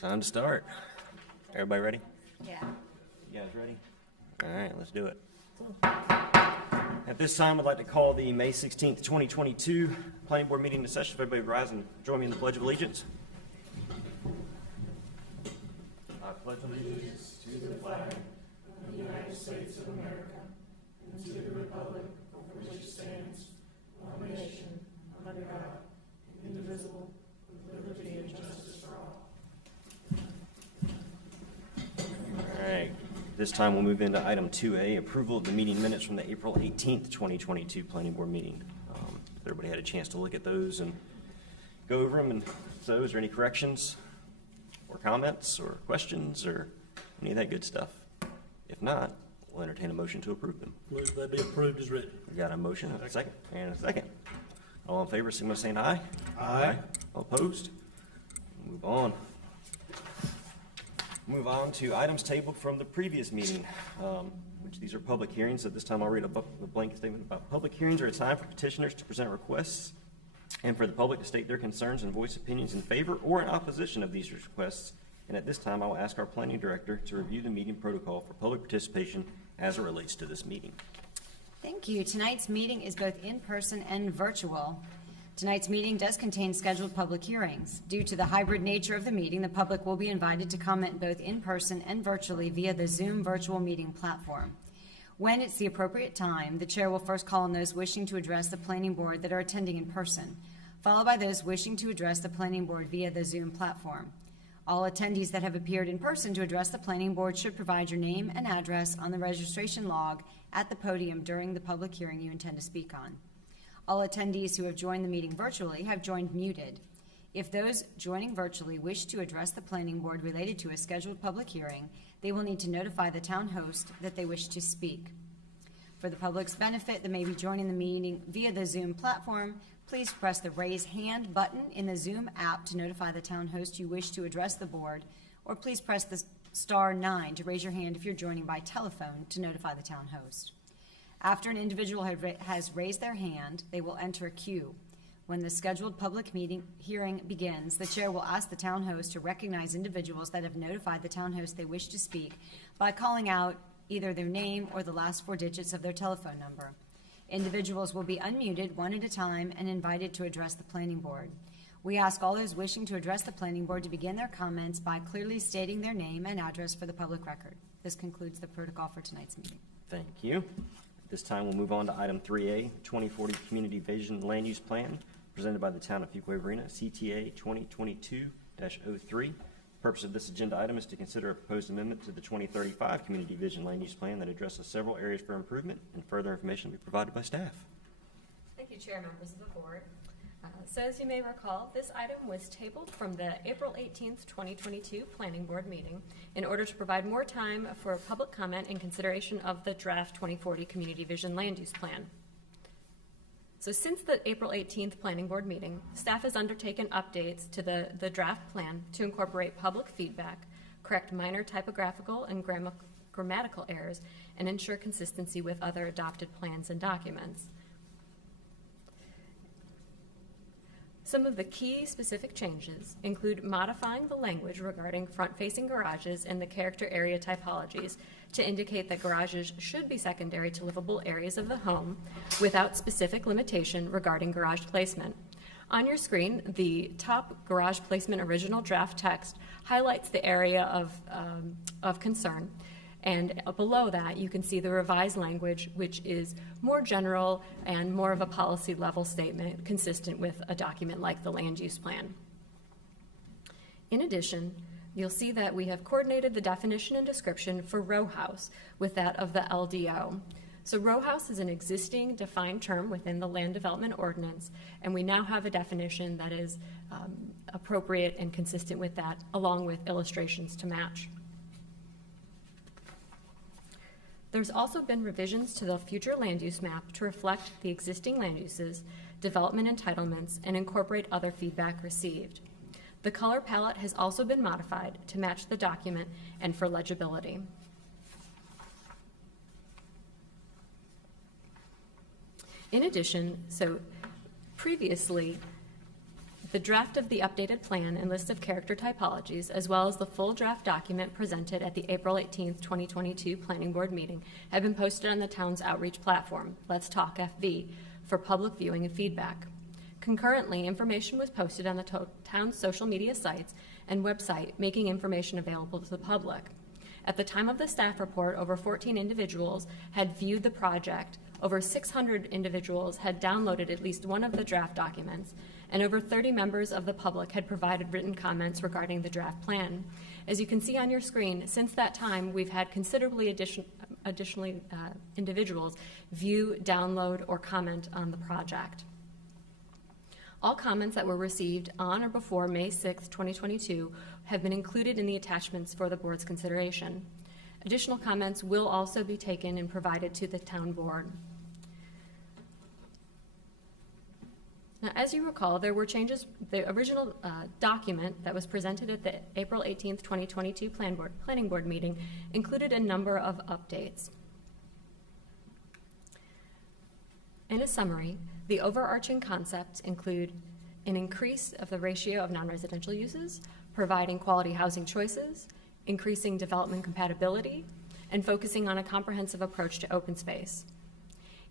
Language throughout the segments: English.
Time to start. Everybody ready? Yeah. You guys ready? All right, let's do it. At this time, I'd like to call the May 16th, 2022 Planning Board meeting to session. If everybody rise and join me in the Pledge of Allegiance. I pledge allegiance to the flag of the United States of America and to the republic for which it stands, one nation, under God, indivisible, with liberty and justice for all. All right. This time we'll move into item 2A, approval of the meeting minutes from the April 18th, 2022 Planning Board meeting. Everybody had a chance to look at those and go over them. And so, is there any corrections or comments or questions or any of that good stuff? If not, we'll entertain a motion to approve them. Move they be approved as written. We got a motion, a second, and a second. All in favor, signify by saying aye. Aye. All opposed? Move on. Move on to items tabled from the previous meeting, which these are public hearings. At this time, I'll read a blanket statement about public hearings are a time for petitioners to present requests and for the public to state their concerns and voice opinions in favor or in opposition of these requests. And at this time, I will ask our planning director to review the meeting protocol for public participation as it relates to this meeting. Thank you. Tonight's meeting is both in person and virtual. Tonight's meeting does contain scheduled public hearings. Due to the hybrid nature of the meeting, the public will be invited to comment both in person and virtually via the Zoom virtual meeting platform. When it's the appropriate time, the chair will first call on those wishing to address the planning board that are attending in person, followed by those wishing to address the planning board via the Zoom platform. All attendees that have appeared in person to address the planning board should provide your name and address on the registration log at the podium during the public hearing you intend to speak on. All attendees who have joined the meeting virtually have joined muted. If those joining virtually wish to address the planning board related to a scheduled public hearing, they will need to notify the town host that they wish to speak. For the public's benefit that may be joining the meeting via the Zoom platform, please press the raise hand button in the Zoom app to notify the town host you wish to address the board, or please press the *9 to raise your hand if you're joining by telephone to notify the town host. After an individual has raised their hand, they will enter a queue. When the scheduled public hearing begins, the chair will ask the town host to recognize individuals that have notified the town host they wish to speak by calling out either their name or the last 4 digits of their telephone number. Individuals will be unmuted one at a time and invited to address the planning board. We ask all those wishing to address the planning board to begin their comments by clearly stating their name and address for the public record. This concludes the protocol for tonight's meeting. Thank you. At this time, we'll move on to item 3A, 2040 Community Vision Land Use Plan, presented by the town of Fuquay-Varina, CTA 2022-03. The purpose of this agenda item is to consider a proposed amendment to the 2035 Community Vision Land Use Plan that addresses several areas for improvement, and further information will be provided by staff. Thank you, Chair, members of the board. So as you may recall, this item was tabled from the April 18th, 2022 Planning Board meeting in order to provide more time for public comment and consideration of the draft 2040 Community Vision Land Use Plan. So since the April 18th Planning Board meeting, staff has undertaken updates to the draft plan to incorporate public feedback, correct minor typographical and grammatical errors, and ensure consistency with other adopted plans and documents. Some of the key specific changes include modifying the language regarding front-facing garages and the character area typologies to indicate that garages should be secondary to livable areas of the home without specific limitation regarding garage placement. On your screen, the top garage placement original draft text highlights the area of concern. And below that, you can see the revised language, which is more general and more of a policy level statement consistent with a document like the land use plan. In addition, you'll see that we have coordinated the definition and description for row house with that of the LDO. So row house is an existing defined term within the Land Development Ordinance, and we now have a definition that is appropriate and consistent with that, along with illustrations to match. There's also been revisions to the future land use map to reflect the existing land uses, development entitlements, and incorporate other feedback received. The color palette has also been modified to match the document and for legibility. In addition, so previously, The draft of the updated plan and list of character typologies, as well as the full draft document presented at the April 18th, 2022 Planning Board meeting, have been posted on the town's outreach platform, Let's Talk FV, for public viewing and feedback. Concurrently, information was posted on the town's social media sites and website, making information available to the public. At the time of the staff report, over 14 individuals had viewed the project, over 600 individuals had downloaded at least one of the draft documents, and over 30 members of the public had provided written comments regarding the draft plan. As you can see on your screen, since that time, we've had considerably additionally individuals view, download, or comment on the project. All comments that were received on or before May 6, 2022 have been included in the attachments for the board's consideration. Additional comments will also be taken and provided to the town board. Now, as you recall, there were changes. The original document that was presented at the April 18th, 2022 Planning Board meeting included a number of updates. In a summary, the overarching concepts include an increase of the ratio of non-residential uses, providing quality housing choices, increasing development compatibility, and focusing on a comprehensive approach to open space.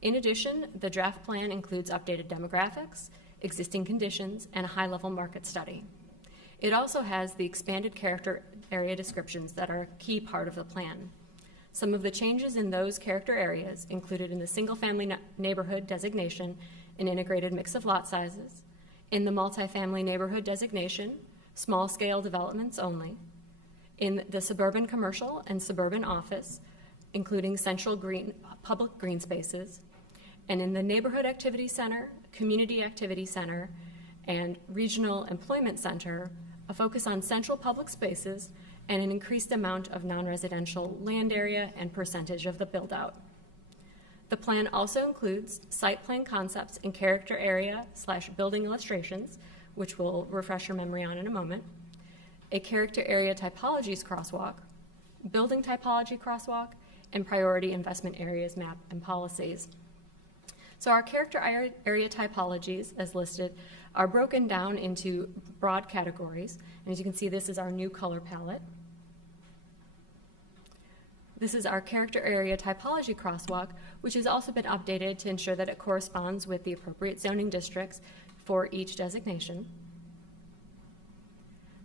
In addition, the draft plan includes updated demographics, existing conditions, and a high-level market study. It also has the expanded character area descriptions that are a key part of the plan. Some of the changes in those character areas included in the single-family neighborhood designation, an integrated mix of lot sizes, in the multifamily neighborhood designation, small-scale developments only, in the suburban commercial and suburban office, including central public green spaces, and in the neighborhood activity center, community activity center, and regional employment center, a focus on central public spaces and an increased amount of non-residential land area and percentage of the build-out. The plan also includes site plan concepts and character area / building illustrations, which we'll refresh your memory on in a moment, a character area typologies crosswalk, building typology crosswalk, and priority investment areas map and policies. So our character area typologies, as listed, are broken down into broad categories. And as you can see, this is our new color palette. This is our character area typology crosswalk, which has also been updated to ensure that it corresponds with the appropriate zoning districts for each designation.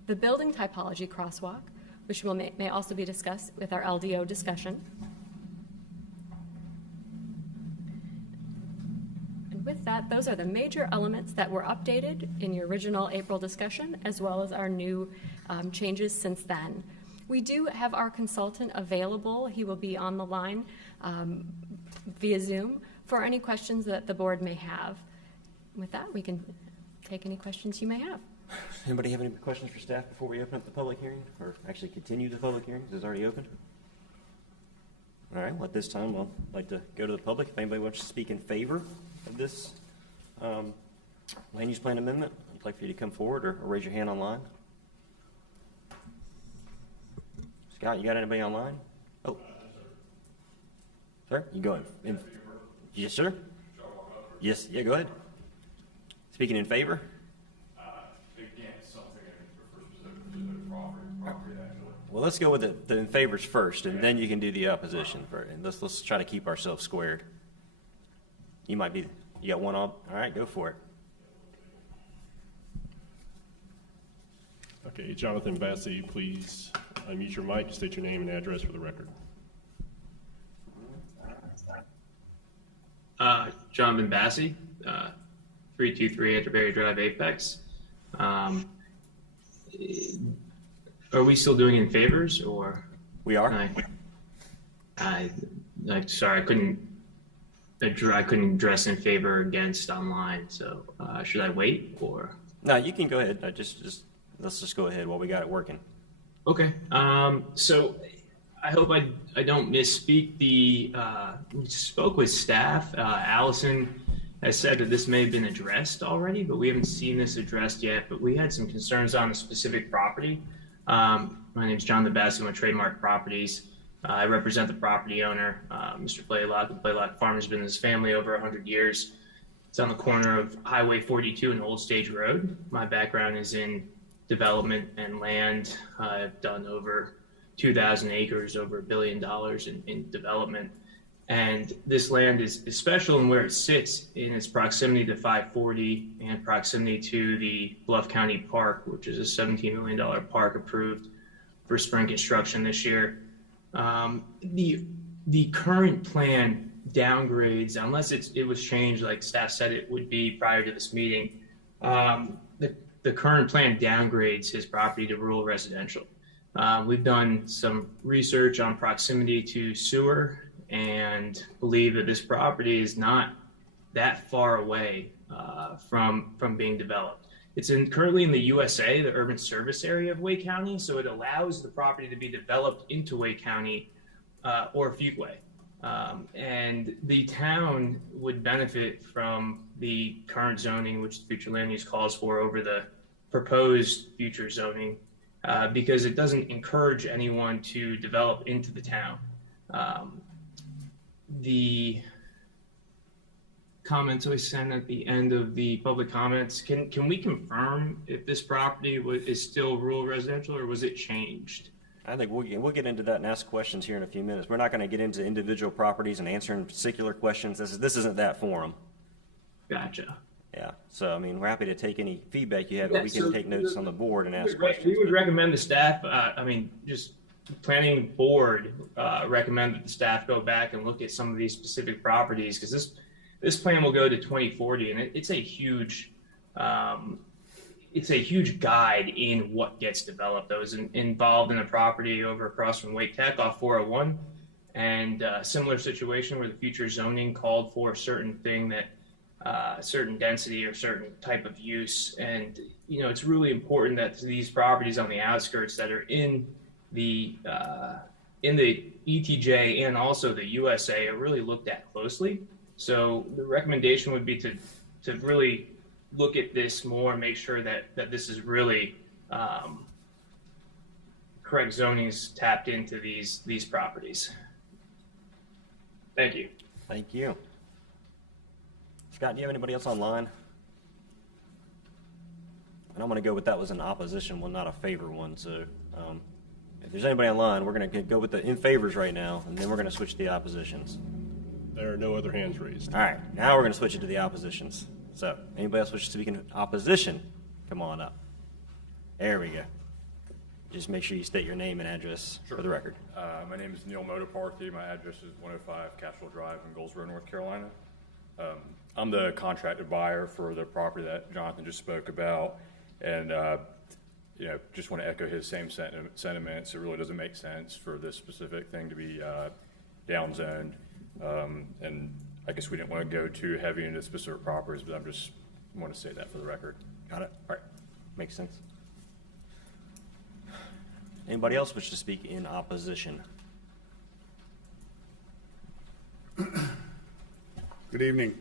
The building typology crosswalk, which may also be discussed with our LDO discussion. And with that, those are the major elements that were updated in your original April discussion, as well as our new changes since then. We do have our consultant available. He will be on the line via Zoom for any questions that the board may have. With that, we can take any questions you may have. Anybody have any questions for staff before we open up the public hearing, or actually continue the public hearing? Is it already open? All right, well, at this time, I'd like to go to the public. If anybody wants to speak in favor of this land use plan amendment, I'd like for you to come forward or raise your hand online. Scott, you got anybody online? Oh. Sir, you go ahead. Yes, sir. Yes, yeah, go ahead. Speaking in favor? Against something for specific property, actually. Well, let's go with the in favors first, and then you can do the opposition. And let's try to keep ourselves squared. You got one on? All right, go for it. Okay, Jonathan Bassey, please unmute your mic to state your name and address for the record. Jonathan Bassey, 323 Atterbury Drive, Apex. Are we still doing in favors, or? We are. Sorry, I couldn't address in favor or against online. So should I wait, or? No, you can go ahead. Let's just go ahead while we got it working. Okay. So I hope I don't misspeak. We spoke with staff. Allison has said that this may have been addressed already, but we haven't seen this addressed yet. But we had some concerns on a specific property. My name is Jonathan Bassey with Trademark Properties. I represent the property owner, Mr. Blaylock. The Blaylock farm has been in his family over 100 years. It's on the corner of Highway 42 and Old Stage Road. My background is in development and land. I've done over 2,000 acres, over $1 billion in development. And this land is special in where it sits in its proximity to 540 and proximity to the Bluff County Park, which is a $17 million park approved for spring construction this year. The current plan downgrades, unless it was changed like staff said it would be prior to this meeting, the current plan downgrades his property to rural residential. We've done some research on proximity to sewer and believe that this property is not that far away from being developed. It's currently in the USA, the urban service area of Wake County, so it allows the property to be developed into Wake County or Fuquay. And the town would benefit from the current zoning, which the future land use calls for, over the proposed future zoning, because it doesn't encourage anyone to develop into the town. The comments I sent at the end of the public comments, can we confirm if this property is still rural residential, or was it changed? I think we'll get into that and ask questions here in a few minutes. We're not going to get into individual properties and answering particular questions. This isn't that forum. Gotcha. Yeah. So, I mean, we're happy to take any feedback you have, but we can take notes on the board and ask questions. We would recommend the staff, just planning board recommend that the staff go back and look at some of these specific properties, because this plan will go to 2040, and it's a huge guide in what gets developed. I was involved in a property over across from Wake Tech off 401, and a similar situation where the future zoning called for a certain thing that certain density or certain type of use. And, it's really important that these properties on the outskirts that are in the ETJ and also the USA are really looked at closely. So the recommendation would be to really look at this more and make sure that this is really correct zoning's tapped into these properties. Thank you. Thank you. Scott, do you have anybody else online? And I'm going to go with that was an opposition one, not a favor one. So if there's anybody online, we're going to go with the in favors right now, and then we're going to switch to the oppositions. There are no other hands raised. All right, now we're going to switch it to the oppositions. So anybody else wishes to speak in opposition, come on up. There we go. Just make sure you state your name and address for the record. My name is Neil Motoparthy. My address is 105 Cashel Drive in Goldsboro, North Carolina. I'm the contracted buyer for the property that Jonathan just spoke about, and just want to echo his same sentiments. It really doesn't make sense for this specific thing to be downzoned, and I guess we didn't want to go too heavy into specific properties, but I just want to say that for the record. Got it? All right. Makes sense. Anybody else wish to speak in opposition? Good evening.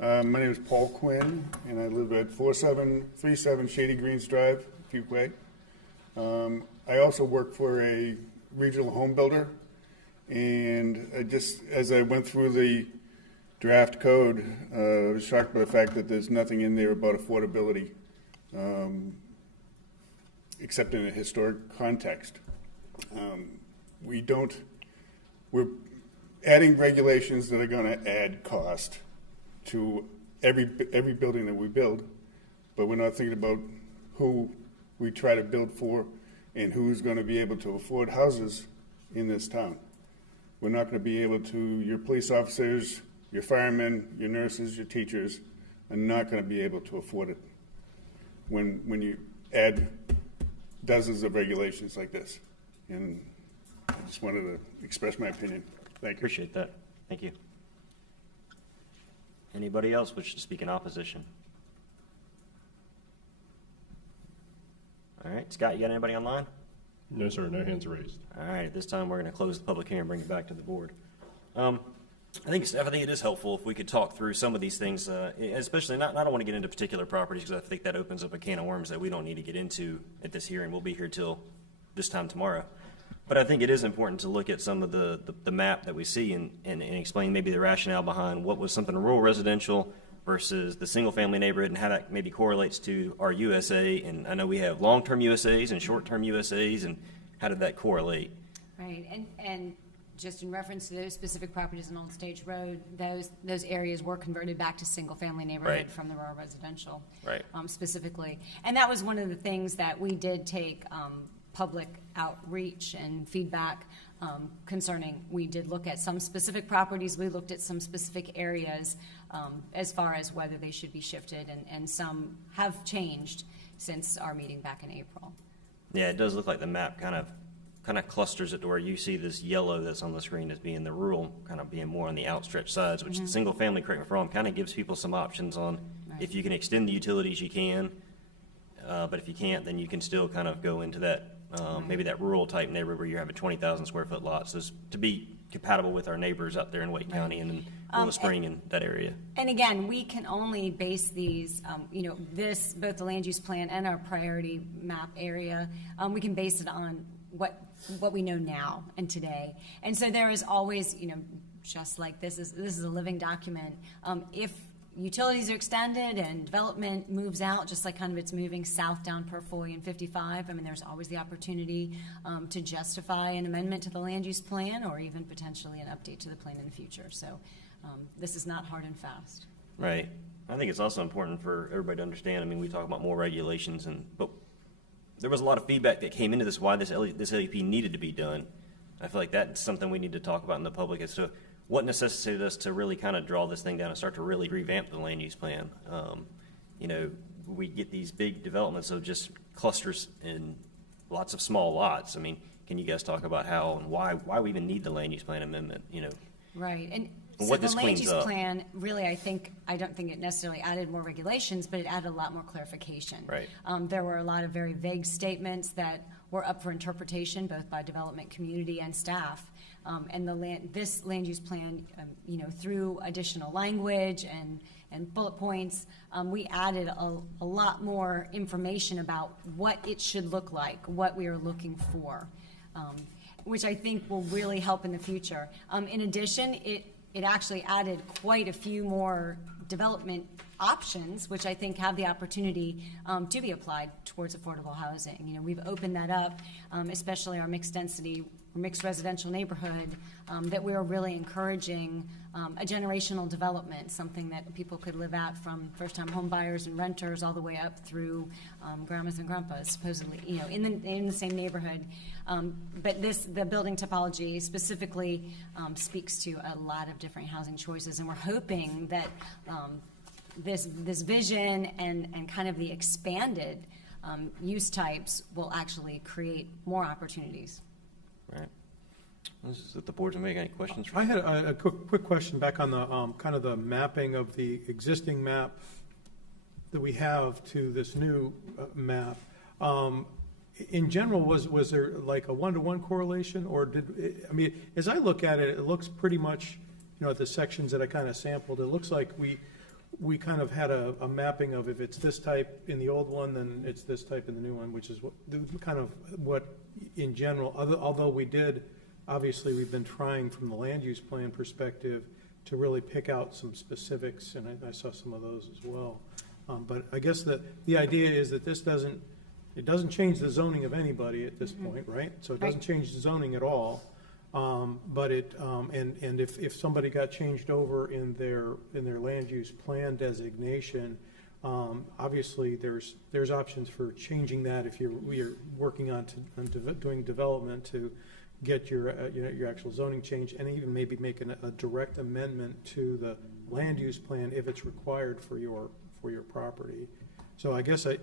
My name is Paul Quinn, and I live at 4737 Shady Greens Drive, Fuquay. I also work for a regional home builder, and as I went through the draft code, I was shocked by the fact that there's nothing in there about affordability, except in a historic context. We're adding regulations that are going to add cost to every building that we build, but we're not thinking about who we try to build for and who's going to be able to afford houses in this town. We're not going to be able to, your police officers, your firemen, your nurses, your teachers are not going to be able to afford it when you add dozens of regulations like this. And I just wanted to express my opinion. Thank you. Appreciate that. Thank you. Anybody else wish to speak in opposition? All right, Scott, you got anybody online? No, sir, no hands raised. All right, at this time, we're going to close the public hearing and bring it back to the board. I think it is helpful if we could talk through some of these things, especially I don't want to get into particular properties because I think that opens up a can of worms that we don't need to get into at this hearing. We'll be here till this time tomorrow. But I think it is important to look at some of the map that we see and explain maybe the rationale behind what was something rural residential, versus the single-family neighborhood and how that maybe correlates to our USA. And I know we have long-term USAs and short-term USAs, and how did that correlate? Right, and just in reference to those specific properties on Old Stage Road, those areas were converted back to single-family neighborhood Right. from the rural residential. Right. Specifically. And that was one of the things that we did take public outreach and feedback concerning. We did look at some specific properties, we looked at some specific areas as far as whether they should be shifted, and some have changed since our meeting back in April. Yeah, it does look like the map kind of clusters it to where you see this yellow that's on the screen as being the rural, kind of being more on the outstretched sides, which the single family, correct me if I'm wrong, kind of gives people some options on if you can extend the utilities, you can. But if you can't, then you can still kind of go into that, maybe that rural type neighborhood where you're having 20,000 square foot lots, is to be compatible with our neighbors out there in Wake County and in Willow Spring and that area. And again, we can only base these, both the land use plan and our priority map area, we can base it on what we know now and today. And so there is always, just like this is a living document. If utilities are extended and development moves out, just like kind of it's moving south down Purfoy and 55, there's always the opportunity to justify an amendment to the land use plan or even potentially an update to the plan in the future. So this is not hard and fast. Right. I think it's also important for everybody to understand, we talk about more regulations, but there was a lot of feedback that came into this, why this LUP needed to be done. I feel like that's something we need to talk about in the public as to what necessitated us to really kind of draw this thing down and start to really revamp the land use plan. We get these big developments of just clusters and lots of small lots. Can you guys talk about how and why we even need the land use plan amendment, Right. And so what the this land cleans use up. plan, really, I don't think it necessarily added more regulations, but it added a lot more clarification. Right. There were a lot of very vague statements that were up for interpretation, both by development community and staff. And this land use plan, through additional language and bullet points, we added a lot more information about what it should look like, what we are looking for, which I think will really help in the future. In addition, it actually added quite a few more development options, which I think have the opportunity to be applied towards affordable housing. We've opened that up, especially our mixed density, mixed residential neighborhood, that we are really encouraging a generational development, something that people could live at from first-time home buyers and renters all the way up through grandmas and grandpas, supposedly, in the same neighborhood. But the building topology specifically speaks to a lot of different housing choices, and we're hoping that this vision and kind of the expanded use types will actually create more opportunities. Right. Is it the board to make any questions? I had a quick question back on the kind of the mapping of the existing map that we have to this new map. In general, was there like a one-to-one correlation, or as I look at it, it looks pretty much, at the sections that I kind of sampled, it looks like we kind of had a mapping of if it's this type in the old one, then it's this type in the new one, which is what in general, although obviously we've been trying from the land use plan perspective to really pick out some specifics, and I saw some of those as well. But I guess the idea is that it doesn't change the zoning of anybody at this point, right? So it doesn't change the zoning at all. But if somebody got changed over in their land use plan designation, obviously there's options for changing that if we are working on doing development to get your actual zoning change, and even maybe making a direct amendment to the land use plan if it's required for your property. So I guess I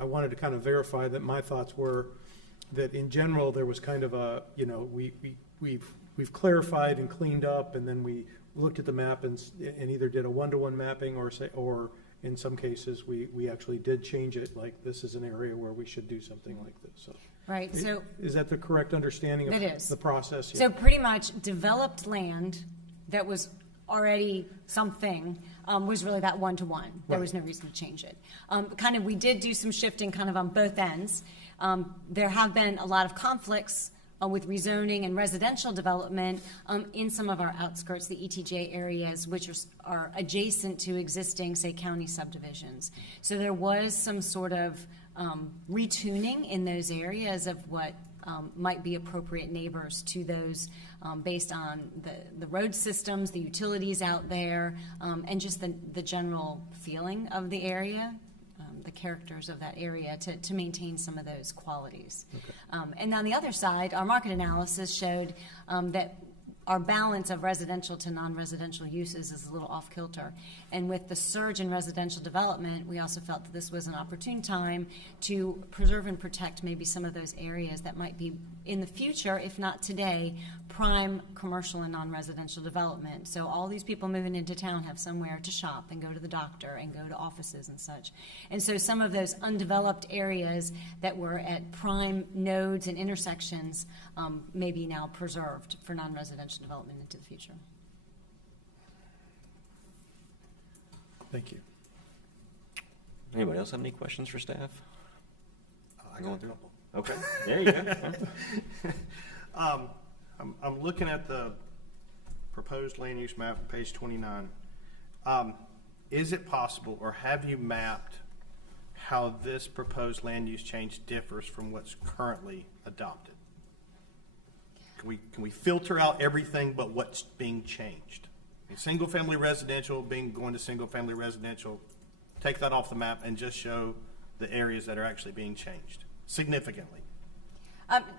wanted to kind of verify that my thoughts were that in general there was kind of a we've clarified and cleaned up, and then we looked at the map and either did a one-to-one mapping or in some cases we actually did change it, like this is an area where we should do something like this. So Right. So is that the correct understanding of the process here? So pretty much developed land that was already something was really that one-to-one. There was no reason to change it. We did do some shifting kind of on both ends. There have been a lot of conflicts with rezoning and residential development in some of our outskirts, the ETJ areas, which are adjacent to existing, say, county subdivisions. So there was some sort of retuning in those areas of what might be appropriate neighbors to those based on the road systems, the utilities out there, and just the general feeling of the area. The characters of that area to maintain some of those qualities. Okay. And on the other side, our market analysis showed that our balance of residential to non-residential uses is a little off kilter. And with the surge in residential development, we also felt that this was an opportune time to preserve and protect maybe some of those areas that might be in the future, if not today, prime commercial and non-residential development. So all these people moving into town have somewhere to shop and go to the doctor and go to offices and such. And so some of those undeveloped areas that were at prime nodes and intersections may be now preserved for non-residential development into the future. Thank you. Anybody else have any questions for staff? I got a couple. Okay, there you go. I'm looking at the proposed land use map, page 29. Is it possible, or have you mapped how this proposed land use change differs from what's currently adopted? Can we filter out everything but what's being changed? Single family residential going to single family residential, take that off the map and just show the areas that are actually being changed significantly.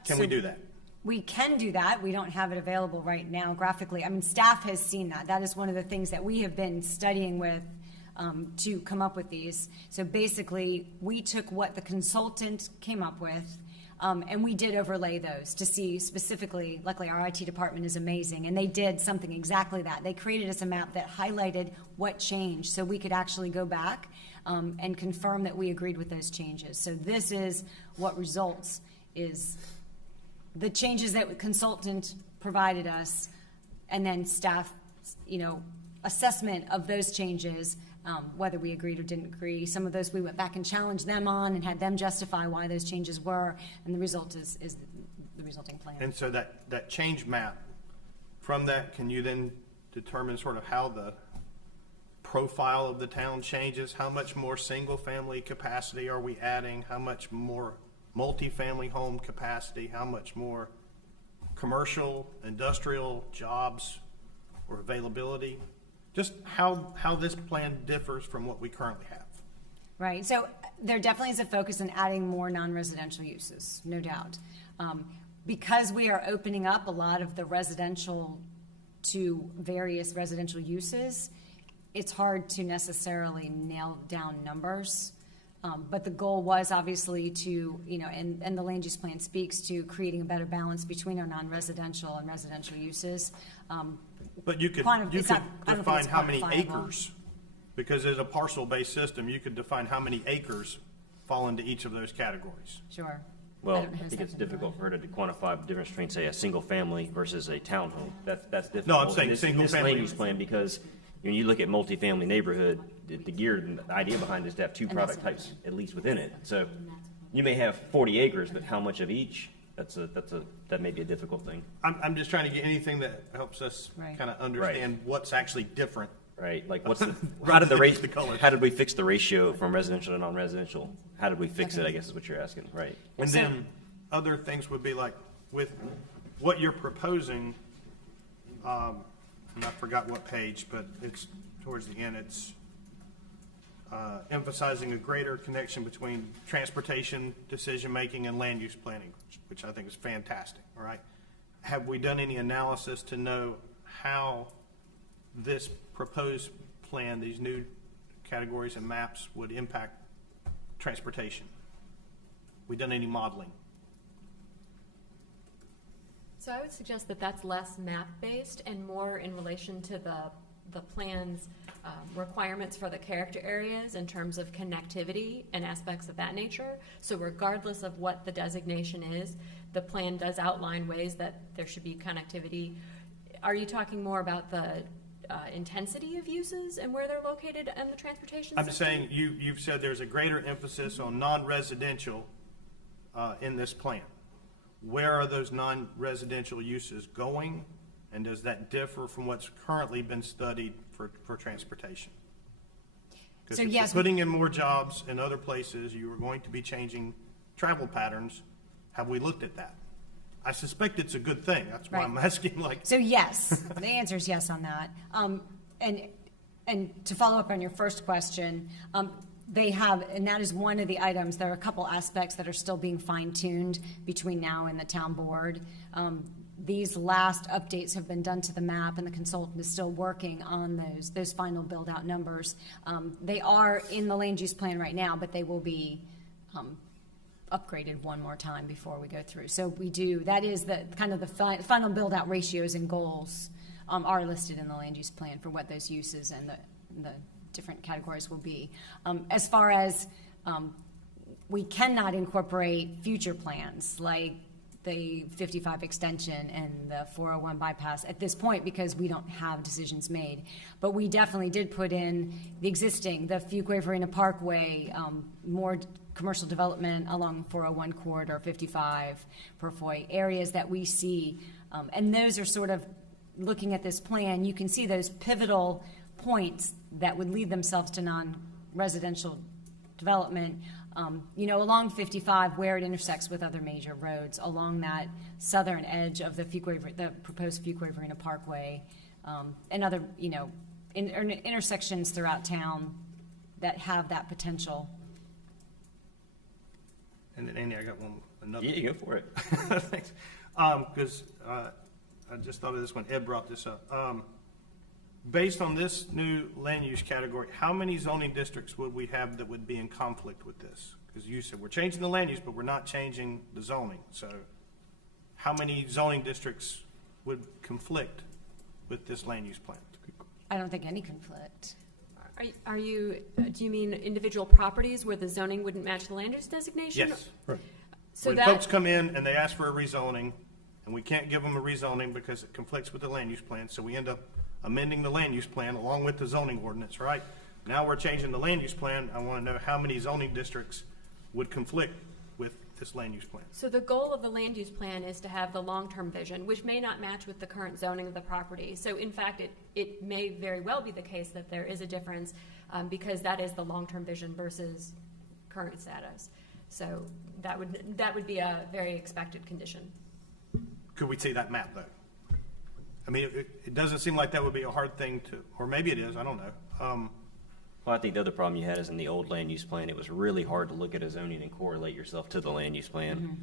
Can we do that? We can do that. We don't have it available right now graphically. I mean, staff has seen that. That is one of the things that we have been studying with to come up with these. So basically, we took what the consultant came up with, and we did overlay those to see specifically. Luckily, our IT department is amazing, and they did something exactly that. They created us a map that highlighted what changed, so we could actually go back and confirm that we agreed with those changes. So this is what results is the changes that the consultant provided us, and then staff, assessment of those changes, whether we agreed or didn't agree. Some of those we went back and challenged them on and had them justify why those changes were, and the result is the resulting plan. And so that change map, from that, can you then determine sort of how the profile of the town changes? How much more single family capacity are we adding? How much more multifamily home capacity? How much more commercial, industrial jobs or availability? Just how this plan differs from what we currently have. Right. So there definitely is a focus on adding more non-residential uses, no doubt. Because we are opening up a lot of the residential to various residential uses, it's hard to necessarily nail down numbers. But the goal was obviously to, and the land use plan speaks to creating a better balance between our non-residential and residential uses. But you could define how many acres, because as a parcel-based system, you could define how many acres fall into each of those categories. Sure. Well, I think it's difficult for her to quantify the difference between, say, a single family versus a townhome. That's difficult. No, I'm saying in this single family. land use plan, because when you look at multifamily neighborhood, the idea behind it is to have two product types at least within it. So you may have 40 acres, but how much of each? That may be a difficult thing. I'm just trying to get anything that helps us kind of understand what's actually different. Right, like what's the color. How did we fix the ratio from residential to non-residential? How did we fix it, I guess is what you're asking, right? And then other things would be like with what you're proposing, and I forgot what page, but it's towards the end, it's emphasizing a greater connection between transportation, decision-making, and land use planning, which I think is fantastic, all right? Have we done any analysis to know how this proposed plan, these new categories and maps, would impact transportation? We done any modeling? So I would suggest that that's less map-based and more in relation to the plan's requirements for the character areas in terms of connectivity and aspects of that nature. So regardless of what the designation is, the plan does outline ways that there should be connectivity. Are you talking more about the intensity of uses and where they're located and the transportation I'm just saying, you've said there's a greater emphasis on non-residential in this plan. where are those non-residential uses going? And does that differ from what's currently been studied for transportation? Because So, if yes, you're putting in more jobs in other places, you are going to be changing travel patterns. Have we looked at that? I suspect it's a good thing. That's why Right. I'm asking, like, So yes, the answer is yes on that. And to follow up on your first question, they have, and that is one of the items, there are a couple aspects that are still being fine-tuned between now and the town board. These last updates have been done to the map, and the consultant is still working on those final build-out numbers. They are in the land use plan right now, but they will be upgraded one more time before we go through. So we do, that is the kind of the final build-out ratios and goals are listed in the land use plan for what those uses and the different categories will be. As far as we cannot incorporate future plans like the 55 extension and the 401 bypass at this point because we don't have decisions made. But we definitely did put in the existing, the Fuquay-Varina Parkway, more commercial development along 401 corridor, 55, Purfoy, areas that we see. And those are sort of, looking at this plan, you can see those pivotal points that would lead themselves to non-residential development. Along 55, where it intersects with other major roads, along that southern edge of the proposed Fuquay-Varina Parkway, and other, intersections throughout town that have that potential. and then Andy, I got another. Yeah, you go for it. Thanks. Because I just thought of this when Ed brought this up. Based on this new land use category, how many zoning districts would we have that would be in conflict with this? Because you said we're changing the land use, but we're not changing the zoning. So how many zoning districts would conflict with this land use plan? I don't think any conflict. Do you mean individual properties where the zoning wouldn't match the land use designation? Yes. Right. So When that, folks come in and they ask for a rezoning, and we can't give them a rezoning because it conflicts with the land use plan, so we end up amending the land use plan along with the zoning ordinance, right? Now we're changing the land use plan. I want to know how many zoning districts would conflict with this land use plan. so the goal of the land use plan is to have the long-term vision, which may not match with the current zoning of the property. So in fact, it may very well be the case that there is a difference because that is the long-term vision versus current status. So that would be a very expected condition. Could we see that map, though? I mean, it doesn't seem like that would be a hard thing to, or maybe it is, I don't know. Well, I think the other problem you had is in the old land use plan, it was really hard to look at a zoning and correlate yourself to the land use plan.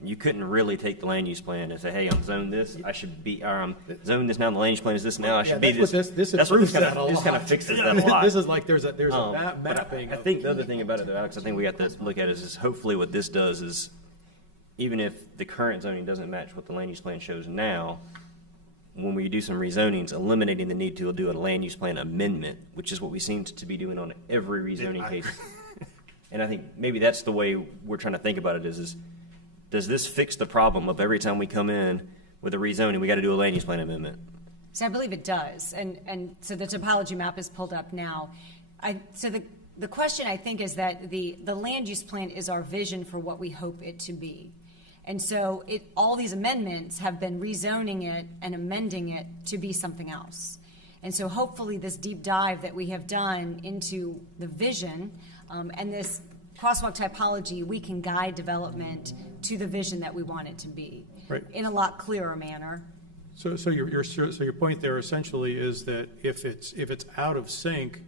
You couldn't really take the land use plan and say, hey, I'm zoned this, I should be, or I'm zoned this now, the land use plan is this now, I should be this. This That's what improves this that a lot. This kind of fixes that a lot. This is like there's a But mapping. I think the other thing about it, though, Alex, I think we have to look at is hopefully what this does is, even if the current zoning doesn't match what the land use plan shows now, when we do some rezonings, eliminating the need to do a land use plan amendment, which is what we seem to be doing on every rezoning case. And I think maybe that's the way we're trying to think about it is does this fix the problem of every time we come in with a rezoning, we got to do a land use plan amendment? So I believe it does, and so the topology map is pulled up now. So the question, I think, is that the land use plan is our vision for what we hope it to be. And so all these amendments have been rezoning it and amending it to be something else. And so hopefully this deep dive that we have done into the vision and this crosswalk typology, we can guide development to the vision that we want it to be Right. in a lot clearer manner. So your point there essentially is that if it's out of sync,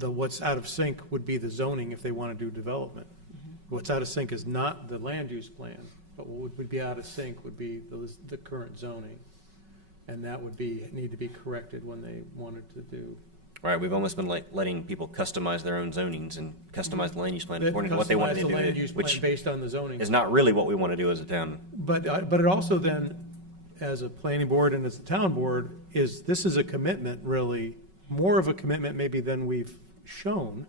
what's out of sync would be the zoning if they want to do development. What's out of sync is not the land use plan, but what would be out of sync would be the current zoning. And that would need to be corrected when they wanted to do. Right, we've almost been like letting people customize their own zonings and customize the land use plan according to what they want to Customize the land do, use plan which based on the zoning. is not really what we want to do as a town. But it also then, as a planning board and as a town board, this is a commitment really, more of a commitment maybe than we've shown.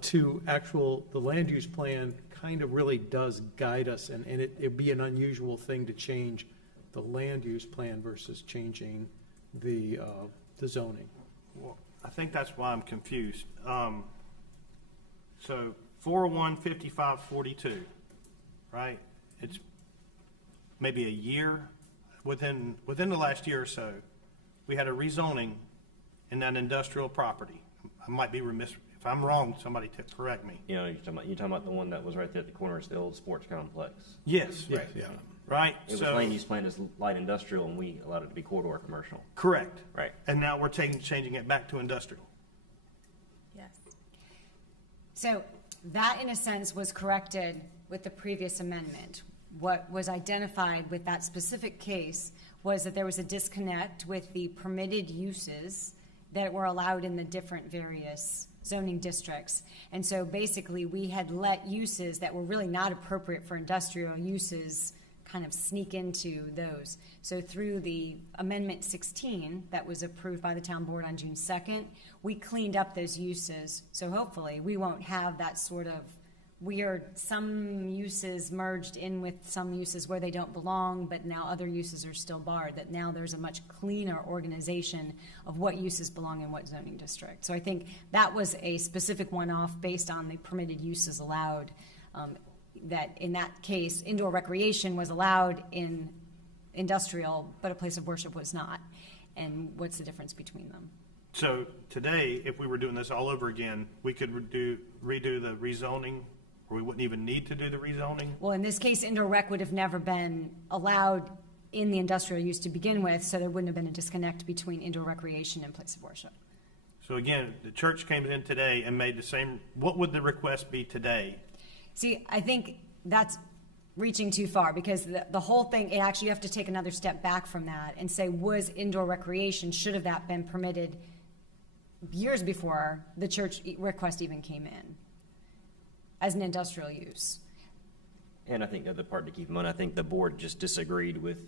To the land use plan kind of really does guide us, and it'd be an unusual thing to change the land use plan versus changing the zoning. Well, I think that's why I'm confused. So 401, 55, 42. right? It's maybe a year, within the last year or so, we had a rezoning in that industrial property. I might be remiss, if I'm wrong, somebody correct me. You know, you're talking about the one that was right there at the corner of the old sports complex. Yes, Yeah, yeah. right? It was So- land use planned as light industrial, and we allowed it to be corridor commercial. Correct. Right. And now we're changing it back to industrial. Yes. So that, in a sense, was corrected with the previous amendment. What was identified with that specific case was that there was a disconnect with the permitted uses that were allowed in the different various zoning districts. And so basically, we had let uses that were really not appropriate for industrial uses kind of sneak into those. So through the Amendment 16 that was approved by the town board on June 2nd, we cleaned up those uses. So hopefully, we won't have that sort of weird, some uses merged in with some uses where they don't belong, but now other uses are still barred, that now there's a much cleaner organization of what uses belong in what zoning district. So I think that was a specific one-off based on the permitted uses allowed, that in that case, indoor recreation was allowed in industrial, but a place of worship was not. And what's the difference between them? So today, if we were doing this all over again, we could redo the rezoning, or we wouldn't even need to do the rezoning? Well, in this case, indoor rec would have never been allowed in the industrial use to begin with, so there wouldn't have been a disconnect between indoor recreation and place of worship. So again, the church came in today and made the same, what would the request be today? See, I think that's reaching too far, because the whole thing, it actually, you have to take another step back from that and say, was indoor recreation, should have that been permitted years before the church request even came in as an industrial use? And I think the other part to keep in mind, I think the board just disagreed with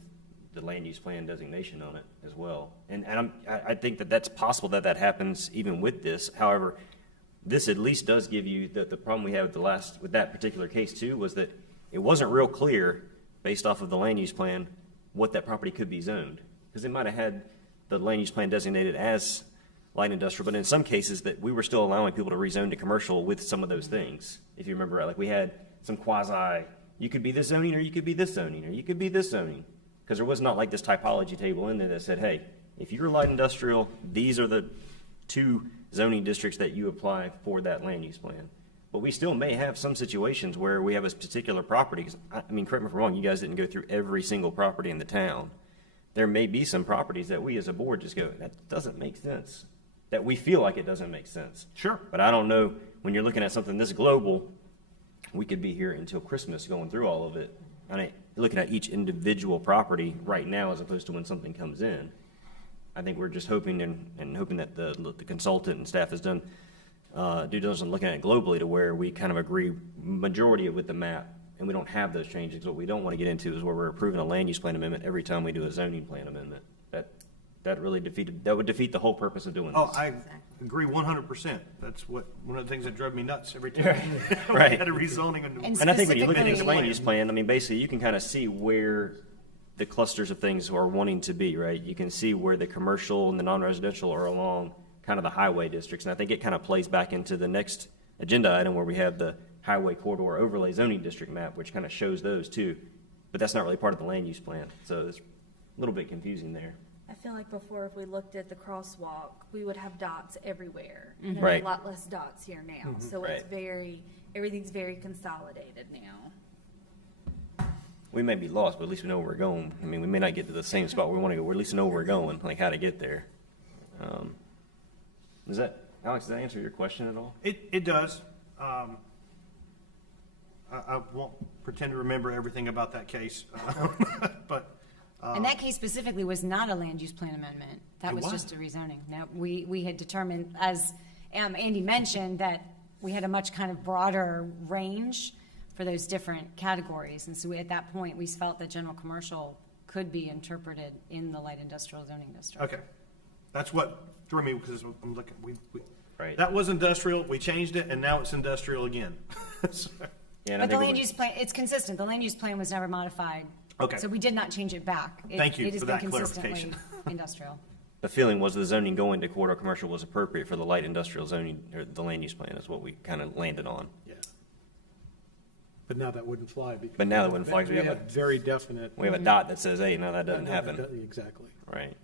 the land use plan designation on it as well. And I think that that's possible that that happens even with this. However, this at least does give you, the problem we had with that particular case too, was that it wasn't real clear, based off of the land use plan, what that property could be zoned. Because it might have had the land use plan designated as light industrial, but in some cases that we were still allowing people to rezone to commercial with some of those things. If you remember, like we had some quasi, you could be this zoning, or you could be this zoning, or you could be this zoning. Because there was not like this typology table in there that said, hey, if you're light industrial, these are the two zoning districts that you apply for that land use plan. But we still may have some situations where we have a particular property. 'Cause I mean, correct me if I'm wrong, you guys didn't go through every single property in the town. There may be some properties that we as a board just go, that doesn't make sense. That we feel like it doesn't make sense. Sure. But I don't know, when you're looking at something this global, we could be here until Christmas going through all of it. I mean, looking at each individual property right now as opposed to when something comes in. I think we're just hoping and hoping that the consultant and staff has done due diligence looking at it globally to where we kind of agree majority with the map and we don't have those changes. What we don't want to get into is where we're approving a land use plan amendment every time we do a zoning plan amendment. That really would defeat the whole purpose of doing this. Oh, I agree 100%. That's one of the things that drove me nuts every time. Right. We had a rezoning. And I think when you look at the specifically- land use plan, I mean, basically, you can kind of see where the clusters of things are wanting to be, right? You can see where the commercial and the non-residential are along kind of the highway districts. And I think it kind of plays back into the next agenda item where we have the highway corridor overlay zoning district map, which kind of shows those too. But that's not really part of the land use plan. So it's a little bit confusing there. I feel like before, if we looked at the crosswalk, we would have dots everywhere. And there Right. are a lot less dots here now. So it's everything's very consolidated now. We may be lost, but at least we know where we're going. I mean, we may not get to the same spot we want to go. We at least know where we're going, like how to get there. Alex, does that answer your question at all? It does. I won't pretend to remember everything about that case, but And that case specifically was not a land use plan amendment. That It was was. just a rezoning. No, we had determined, as Andy mentioned, that we had a much kind of broader range for those different categories. And so at that point, we felt that general commercial could be interpreted in the light industrial zoning district. okay. That's what threw me, because I'm looking, Right. that was industrial, we changed it, and now it's industrial again. So- Yeah, and I But the think land use plan, it's consistent. The land use plan was never modified. Okay. So we did not change it back. Thank you It has for been that consistently clarification. industrial. the feeling was the zoning going to corridor commercial was appropriate for the light industrial zoning, or the land use plan is what we kind of landed on. Yeah. But now that wouldn't fly because. But now that wouldn't fly because we have very definite. We have a dot that says, hey, no, that doesn't happen. Exactly. Right.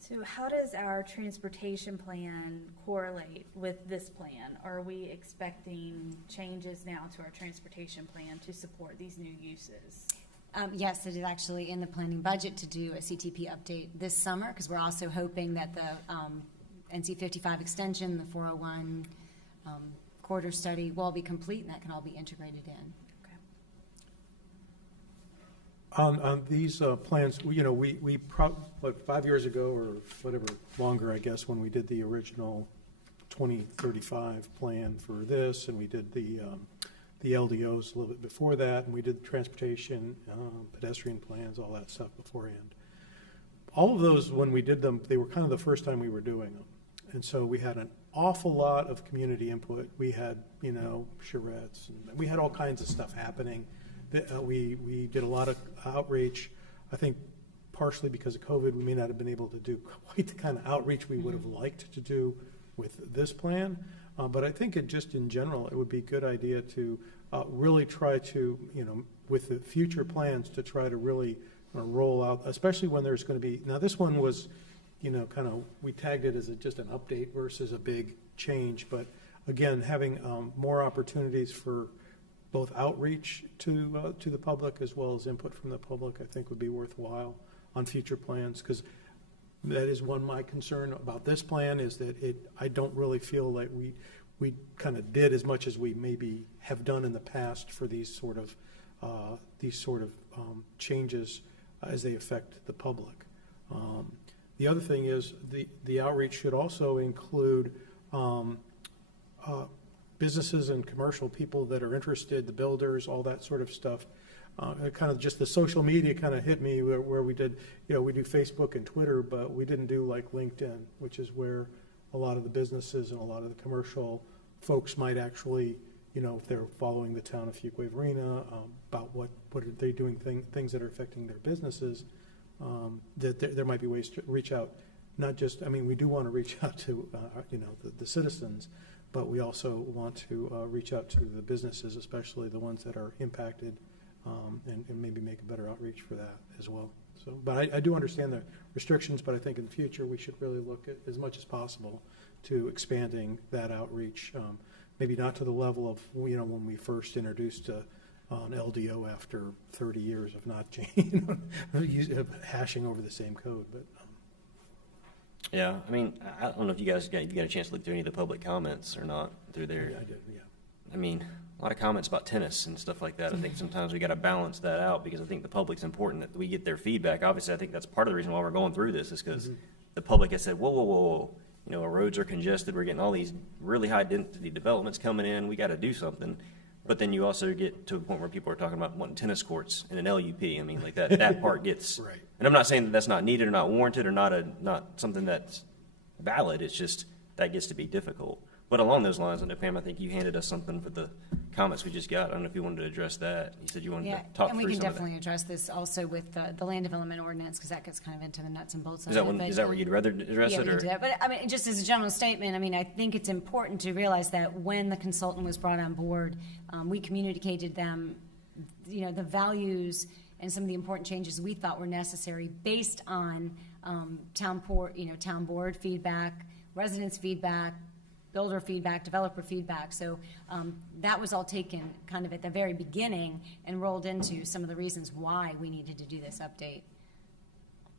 So how does our transportation plan correlate with this plan? Are we expecting changes now to our transportation plan to support these new uses? Yes, it is actually in the planning budget to do a CTP update this summer, because we're also hoping that the NC 55 extension, the 401 corridor study will all be complete, and that can all be integrated in. On these plans, we 5 years ago or whatever, longer, I guess, when we did the original 2035 plan for this, and we did the LDOs a little bit before that, and we did the transportation, pedestrian plans, all that stuff beforehand. All of those, when we did them, they were kind of the first time we were doing them. And so we had an awful lot of community input. We had, charrettes, and we had all kinds of stuff happening. We did a lot of outreach. I think partially because of COVID, we may not have been able to do quite the kind of outreach we would have liked to do with this plan. But I think just in general, it would be a good idea to really try to, with the future plans, to try to really roll out, especially when there's going to be, now this one was, we tagged it as just an update versus a big change. But again, having more opportunities for both outreach to the public as well as input from the public, I think would be worthwhile on future plans, because that is my concern about this plan, is that I don't really feel like we kind of did as much as we maybe have done in the past for these sort of changes as they affect the public. The other thing is the outreach should also include businesses and commercial people that are interested, the builders, all that sort of stuff. Kind of just the social media kind of hit me where we did, we do Facebook and Twitter, but we didn't do like LinkedIn, which is where a lot of the businesses and a lot of the commercial folks might actually, if they're following the town of Fuquay-Varina, about what are they doing, things that are affecting their businesses, that there might be ways to reach out. Not just, we do want to reach out to, the citizens, but we also want to reach out to the businesses, especially the ones that are impacted, and maybe make a better outreach for that as well. So, but I do understand the restrictions, but I think in the future we should really look at as much as possible to expanding that outreach. Maybe not to the level of when we first introduced an LDO after 30 years of not hashing over the same code, but. Yeah, I don't know if you got a chance to look through any of the public comments or not through there. Yeah, I did, yeah. A lot of comments about tennis and stuff like that. I think sometimes we got to balance that out, because I think the public's important that we get their feedback. Obviously, I think that's part of the reason why we're going through this, is because the public has said, whoa, our roads are congested. We're getting all these really high density developments coming in. We got to do something. But then you also get to a point where people are talking about wanting tennis courts in an LUP. That part gets right. And I'm not saying that that's not needed or not warranted or not something that's valid. It's just that gets to be difficult. But along those lines, and Pam, I think you handed us something for the comments we just got. I don't know if you wanted to address that. You said you wanted to talk through some of that. And we can definitely address this also with the land development ordinance, because that gets kind of into the nuts and bolts of it. Is that where you'd rather address it? Yeah, we can do that. But just as a general statement, I think it's important to realize that when the consultant was brought on board, we communicated them, the values and some of the important changes we thought were necessary based on town board feedback, residents' feedback, builder feedback, developer feedback. So that was all taken kind of at the very beginning and rolled into some of the reasons why we needed to do this update.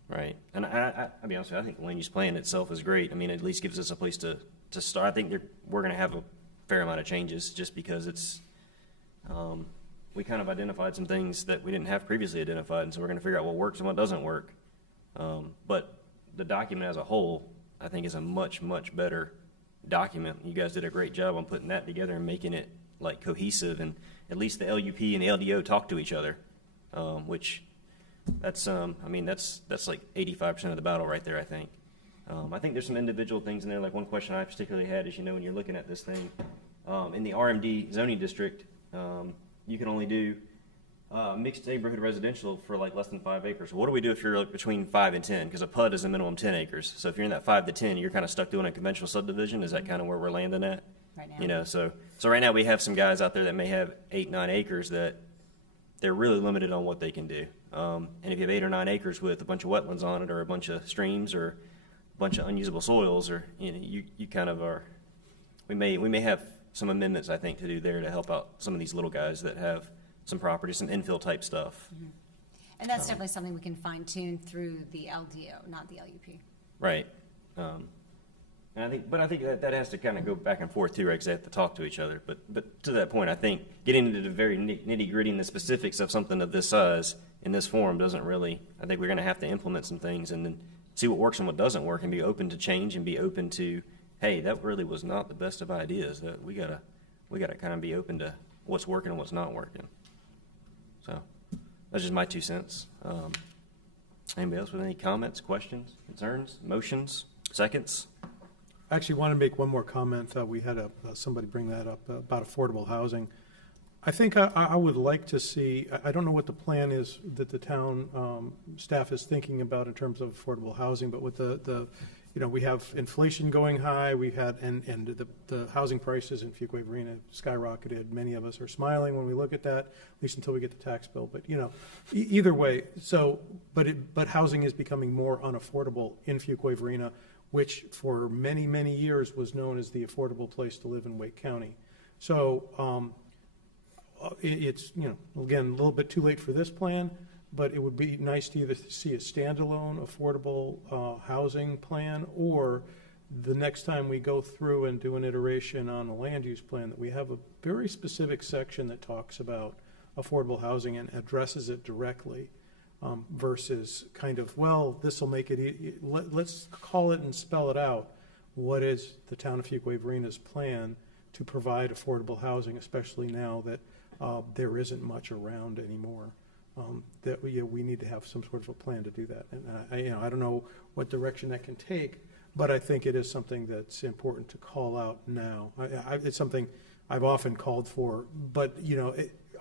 Right. And I'll be honest with you, I think the land use plan itself is great. It at least gives us a place to start. I think we're going to have a fair amount of changes just because it's, we kind of identified some things that we didn't have previously identified, and so we're going to figure out what works and what doesn't work. But the document as a whole, I think, is a much, much better document. You guys did a great job on putting that together and making it cohesive, and at least the LUP and the LDO talk to each other, which that's that's like 85% of the battle right there, I think. I think there's some individual things in there. Like one question I particularly had is, when you're looking at this thing, in the RMD zoning district, you can only do mixed neighborhood residential for less than 5 acres. What do we do if you're between 5 and 10? Because a PUD is a minimum 10 acres. So if you're in that 5 to 10, you're kind of stuck doing a conventional subdivision. Is that kind of where we're landing at? right now. You know, so right now we have some guys out there that may have 8, 9 acres that they're really limited on what they can do. And if you have 8 or 9 acres with a bunch of wetlands on it, or a bunch of streams, or a bunch of unusable soils, or, you know, you kind of are, we may have some amendments, I think, to do there to help out some of these little guys that have some property, some infill type stuff. Mm-hmm. And that's definitely something we can fine tune through the LDO, not the LUP. Right. And I think that has to kind of go back and forth too, right? Because they have to talk to each other. But to that point, I think getting into the very nitty gritty and the specifics of something of this size in this form doesn't really. I think we're going to have to implement some things and then see what works and what doesn't work, and be open to change and be open to, hey, that really was not the best of ideas. That we gotta kind of be open to what's working and what's not working. So that's just my 2 cents. Anybody else with any comments, questions, concerns, motions, seconds? I actually want to make one more comment. We had somebody bring that up about affordable housing. I think I would like to see, I don't know what the plan is that the town staff is thinking about in terms of affordable housing, but with the you know, we have inflation going high, we've had, and the housing prices in Fuquay-Varina skyrocketed. Many of us are smiling when we look at that, at least until we get the tax bill. But, you know, either way, so, but housing is becoming more unaffordable in Fuquay-Varina, which for many, many years was known as the affordable place to live in Wake County. So it's, you know, again, a little bit too late for this plan, but it would be nice to either see a standalone affordable housing plan, or the next time we go through and do an iteration on a land use plan, that we have a very specific section that talks about affordable housing and addresses it directly. Versus kind of, well, this will make it, let's call it and spell it out. What is the town of Fuquay-Varina's plan to provide affordable housing, especially now that there isn't much around anymore? That we need to have some sort of a plan to do that. And I don't know what direction that can take, but I think it is something that's important to call out now. It's something I've often called for, but, you know,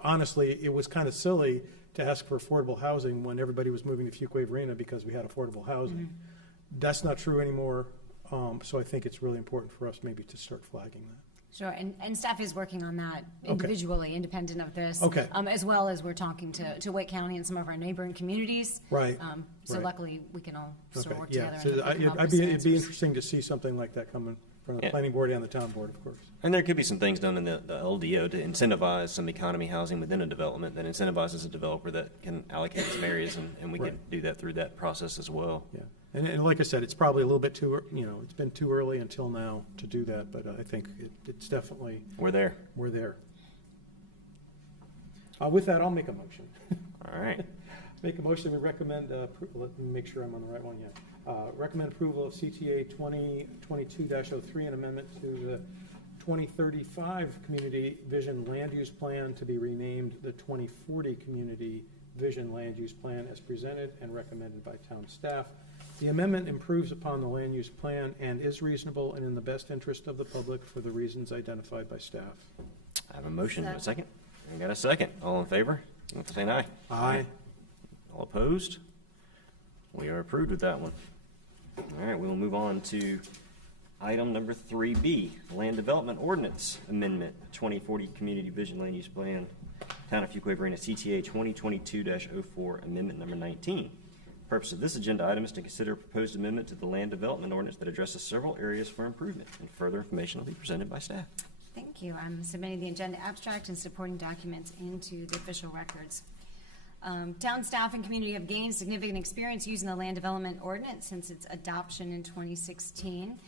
honestly, it was kind of silly to ask for affordable housing when everybody was moving to Fuquay-Varina because we had affordable housing. Mm-hmm. That's not true anymore, so I think it's really important for us maybe to start flagging that. Sure, and staff is working on that individually, independent of this. Okay. As well as we're talking to Wake County and some of our neighboring communities. Right. So right. Luckily, we can all sort of work yeah. together. So it'd be interesting to see something like that coming from the planning board and the town board, of course. And there could be some things done in the LDO to incentivize some economy housing within a development that incentivizes a developer that can allocate some areas, and we can do that through that process as well. Yeah, and like I said, it's probably a little bit too, you know, it's been too early until now to do that, but I think it's definitely. We're there. We're there. With that, I'll make a motion. All right. Make a motion to recommend, let me make sure I'm on the right one yet. Recommend approval of CTA 2022-03, an amendment to the 2035 Community Vision Land Use Plan to be renamed the 2040 Community Vision Land Use Plan as presented and recommended by town staff. The amendment improves upon the land use plan and is reasonable and in the best interest of the public for the reasons identified by staff. I have a motion. A second. I got a second. All in favor? Say aye. Aye. All opposed? We are approved with that one. All right, we will move on to item number 3B, Land Development Ordinance Amendment, 2040 Community Vision Land Use Plan, Town of Fuquay-Varina, CTA 2022-04, Amendment number 19. The purpose of this agenda item is to consider a proposed amendment to the Land Development Ordinance that addresses several areas for improvement, and further information will be presented by staff. Thank you. I'm submitting the agenda abstract and supporting documents into the official records. Town staff and community have gained significant experience using the Land Development Ordinance since its adoption in 2016.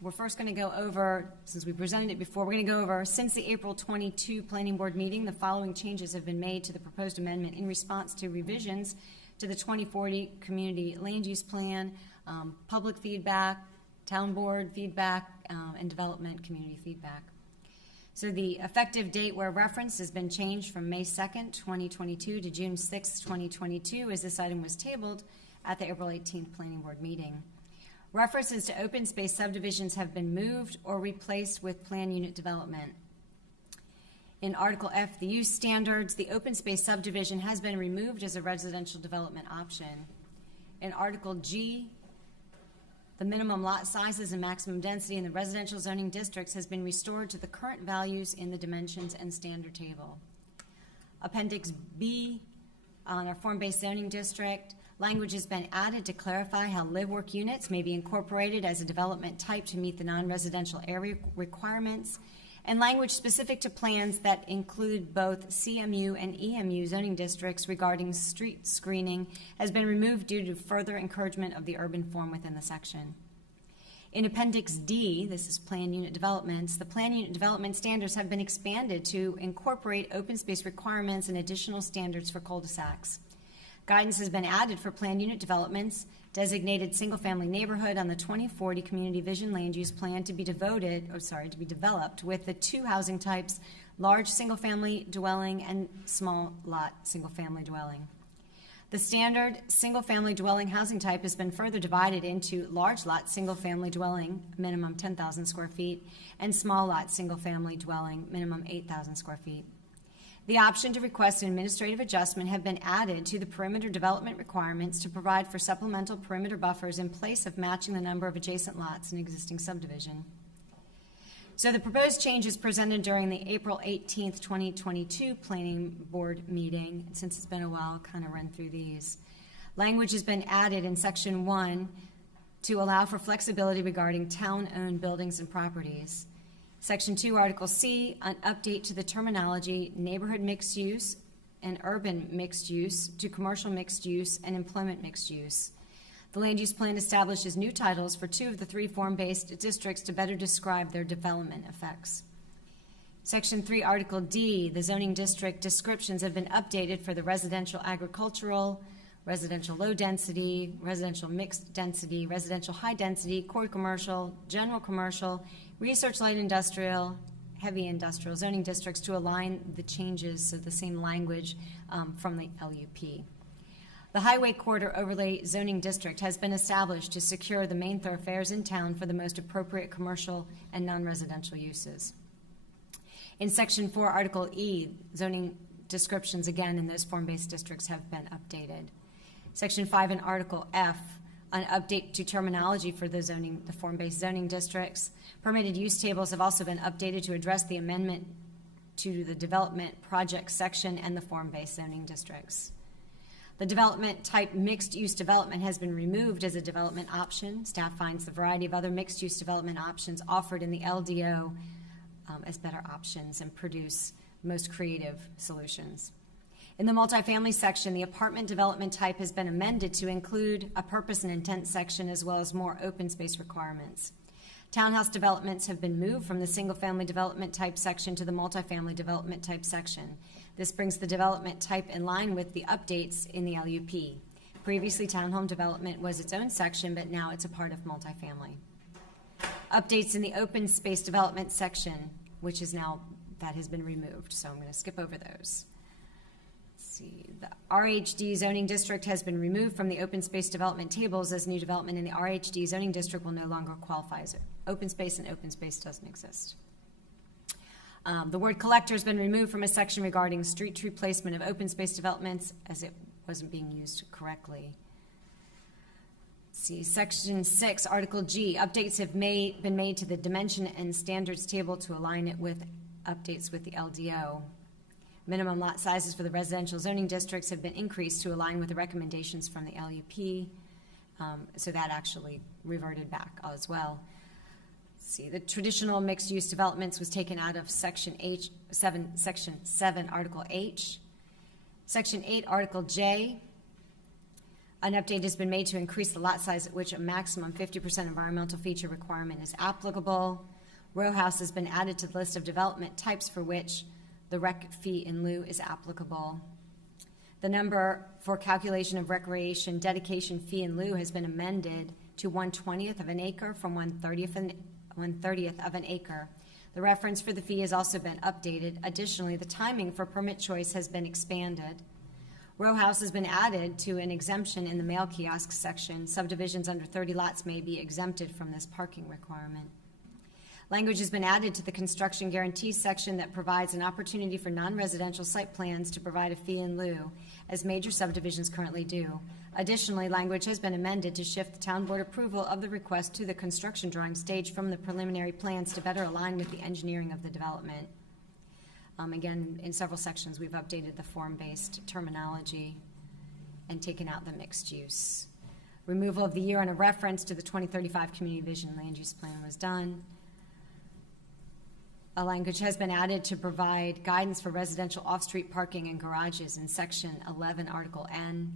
We're first going to go over, since we presented it before, we're going to go over, since the April 22 Planning Board meeting, the following changes have been made to the proposed amendment in response to revisions to the 2040 Community Land Use Plan, public feedback, town board feedback, and development community feedback. So the effective date where referenced has been changed from May 2nd, 2022 to June 6th, 2022, as this item was tabled at the April 18th Planning Board meeting. References to open space subdivisions have been moved or replaced with plan unit development. In Article F, the use standards, the open space subdivision has been removed as a residential development option. In Article G, The minimum lot sizes and maximum density in the residential zoning districts has been restored to the current values in the dimensions and standard table. Appendix B on our form-based zoning district, language has been added to clarify how live-work units may be incorporated as a development type to meet the non-residential area requirements, and language specific to plans that include both CMU and EMU zoning districts regarding street screening has been removed due to further encouragement of the urban form within the section. In Appendix D, this is plan unit developments, the plan unit development standards have been expanded to incorporate open space requirements and additional standards for cul-de-sacs. Guidance has been added for plan unit developments, designated single-family neighborhood on the 2040 Community Vision Land Use Plan to be developed with the two housing types, large single-family dwelling and small lot single-family dwelling. The standard single-family dwelling housing type has been further divided into large lot single-family dwelling, minimum 10,000 square feet, and small lot single-family dwelling, minimum 8,000 square feet. The option to request an administrative adjustment have been added to the perimeter development requirements to provide for supplemental perimeter buffers in place of matching the number of adjacent lots in existing subdivision. So the proposed changes presented during the April 18th, 2022 Planning Board meeting, since it's been a while, I'll kind of run through these. Language has been added in Section 1 to allow for flexibility regarding town-owned buildings and properties. Section 2, Article C, an update to the terminology neighborhood mixed use and urban mixed use to commercial mixed use and employment mixed use. The land use plan establishes new titles for 2 of the 3 form-based districts to better describe their development effects. Section 3, Article D, the zoning district descriptions have been updated for the residential agricultural, residential low density, residential mixed density, residential high density, core commercial, general commercial, research light industrial, heavy industrial zoning districts to align the changes, so the same language from the LUP. The Highway Corridor Overlay Zoning District has been established to secure the main thoroughfares in town for the most appropriate commercial and non-residential uses. In Section 4, Article E, zoning descriptions again in those form-based districts have been updated. Section 5 and Article F, an update to terminology for the form-based zoning districts. Permitted use tables have also been updated to address the amendment to the development project section and the form-based zoning districts. The development type mixed-use development has been removed as a development option. Staff finds the variety of other mixed-use development options offered in the LDO as better options and produce most creative solutions. In the multifamily section, the apartment development type has been amended to include a purpose and intent section as well as more open space requirements. Townhouse developments have been moved from the single-family development type section to the multifamily development type section. This brings the development type in line with the updates in the LUP. Previously, townhome development was its own section, but now it's a part of multifamily. Updates in the open space development section, which is now, that has been removed, so I'm going to skip over those. See, the RHD zoning district has been removed from the open space development tables as new development in the RHD zoning district will no longer qualify as open space, and open space doesn't exist. The word collector has been removed from a section regarding street tree placement of open space developments as it wasn't being used correctly. See, Section 6, Article G, updates have been made to the dimension and standards table to align it with updates with the LDO. Minimum lot sizes for the residential zoning districts have been increased to align with the recommendations from the LUP, so that actually reverted back as well. See, the traditional mixed-use developments was taken out of Section 7, Article H. Section 8, Article J, an update has been made to increase the lot size at which a maximum 50% environmental feature requirement is applicable. Row house has been added to the list of development types for which the rec fee in lieu is applicable. The number for calculation of recreation dedication fee in lieu has been amended to 1/20th of an acre from 1/30th of an acre. The reference for the fee has also been updated. Additionally, the timing for permit choice has been expanded. Row house has been added to an exemption in the mail kiosk section. Subdivisions under 30 lots may be exempted from this parking requirement. Language has been added to the construction guarantee section that provides an opportunity for non-residential site plans to provide a fee in lieu, as major subdivisions currently do. Additionally, language has been amended to shift the town board approval of the request to the construction drawing stage from the preliminary plans to better align with the engineering of the development. Again, in several sections, we've updated the form-based terminology and taken out the mixed use. Removal of the year and a reference to the 2035 Community Vision Land Use Plan was done. A language has been added to provide guidance for residential off-street parking and garages in Section 11, Article N.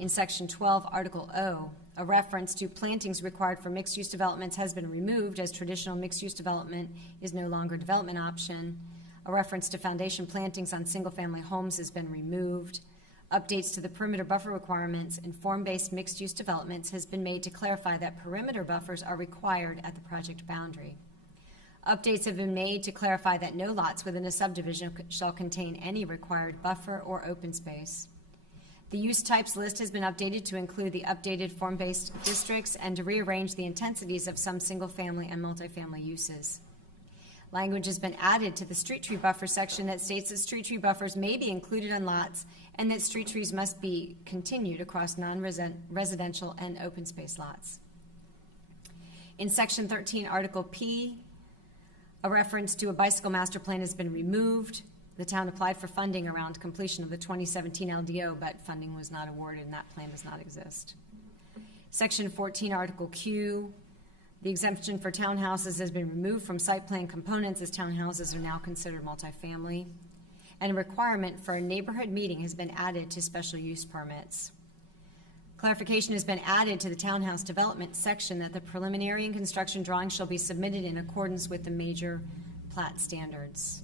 In Section 12, Article O, a reference to plantings required for mixed-use developments has been removed, as traditional mixed-use development is no longer a development option. A reference to foundation plantings on single-family homes has been removed. Updates to the perimeter buffer requirements in form-based mixed-use developments has been made to clarify that perimeter buffers are required at the project boundary. Updates have been made to clarify that no lots within a subdivision shall contain any required buffer or open space. The use types list has been updated to include the updated form-based districts and to rearrange the intensities of some single-family and multifamily uses. Language has been added to the street tree buffer section that states that street tree buffers may be included on lots and that street trees must be continued across non-residential and open space lots. In Section 13, Article P, a reference to a bicycle master plan has been removed. The town applied for funding around completion of the 2017 LDO, but funding was not awarded and that plan does not exist. Section 14, Article Q, the exemption for townhouses has been removed from site plan components, as townhouses are now considered multifamily. And a requirement for a neighborhood meeting has been added to special use permits. Clarification has been added to the townhouse development section that the preliminary and construction drawings shall be submitted in accordance with the major plat standards.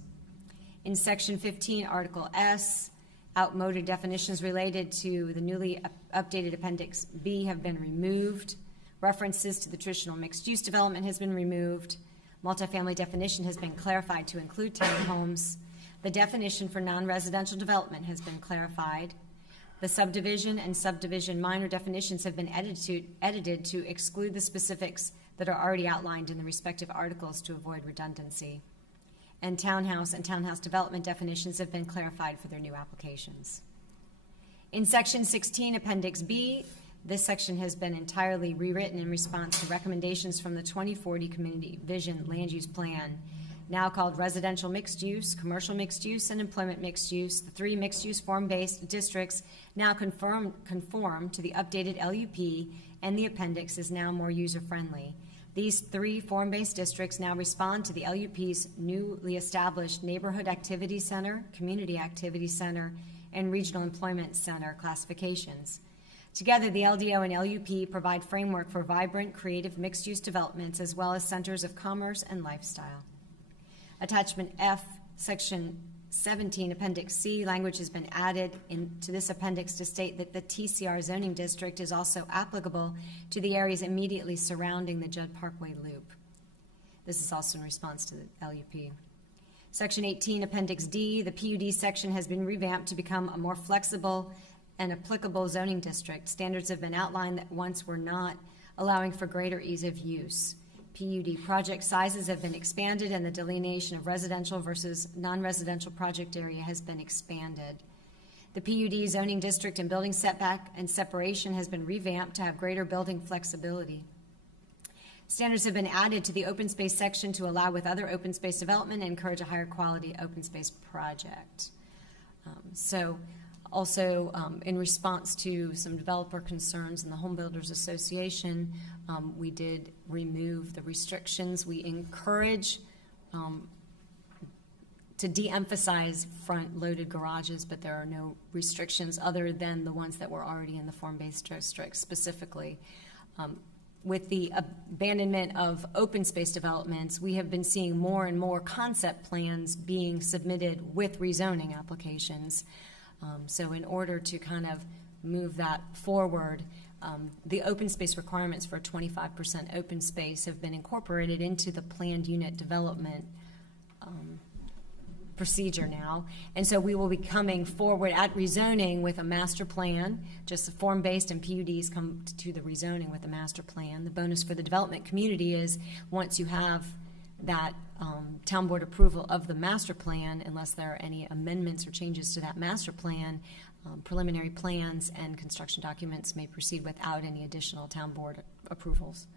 In Section 15, Article S, outmoded definitions related to the newly updated Appendix B have been removed. References to the traditional mixed-use development has been removed. Multifamily definition has been clarified to include townhomes. The definition for non-residential development has been clarified. The subdivision and subdivision minor definitions have been edited to exclude the specifics that are already outlined in the respective articles to avoid redundancy. And townhouse development definitions have been clarified for their new applications. In Section 16, Appendix B, this section has been entirely rewritten in response to recommendations from the 2040 Community Vision Land Use Plan, now called residential mixed use, commercial mixed use, and employment mixed use. The three mixed use form-based districts now conform to the updated LUP, and the appendix is now more user-friendly. These three form-based districts now respond to the LUP's newly established Neighborhood Activity Center, Community Activity Center, and Regional Employment Center classifications. Together, the LDO and LUP provide framework for vibrant, creative mixed-use developments as well as centers of commerce and lifestyle. Attachment F, Section 17, Appendix C, language has been added into this appendix to state that the TCR zoning district is also applicable to the areas immediately surrounding the Judd Parkway Loop. This is also in response to the LUP. Section 18, Appendix D, the PUD section has been revamped to become a more flexible and applicable zoning district. Standards have been outlined that once were not, allowing for greater ease of use. PUD project sizes have been expanded and the delineation of residential versus non-residential project area has been expanded. The PUD zoning district and building setback and separation has been revamped to have greater building flexibility. Standards have been added to the open space section to allow with other open space development and encourage a higher quality open space project. Also, in response to some developer concerns in the Home Builders Association, we did remove the restrictions. We encourage to de-emphasize front-loaded garages, but there are no restrictions other than the ones that were already in the form-based district specifically. With the abandonment of open space developments, we have been seeing more and more concept plans being submitted with rezoning applications. So in order to kind of move that forward, the open space requirements for 25% open space have been incorporated into the planned unit development procedure now. And so we will be coming forward at rezoning with a master plan. Just the form-based and PUDs come to the rezoning with a master plan. The bonus for the development community is once you have that town board approval of the master plan unless there are any amendments or changes to that master plan. Preliminary plans and construction documents may proceed without any additional town board approvals.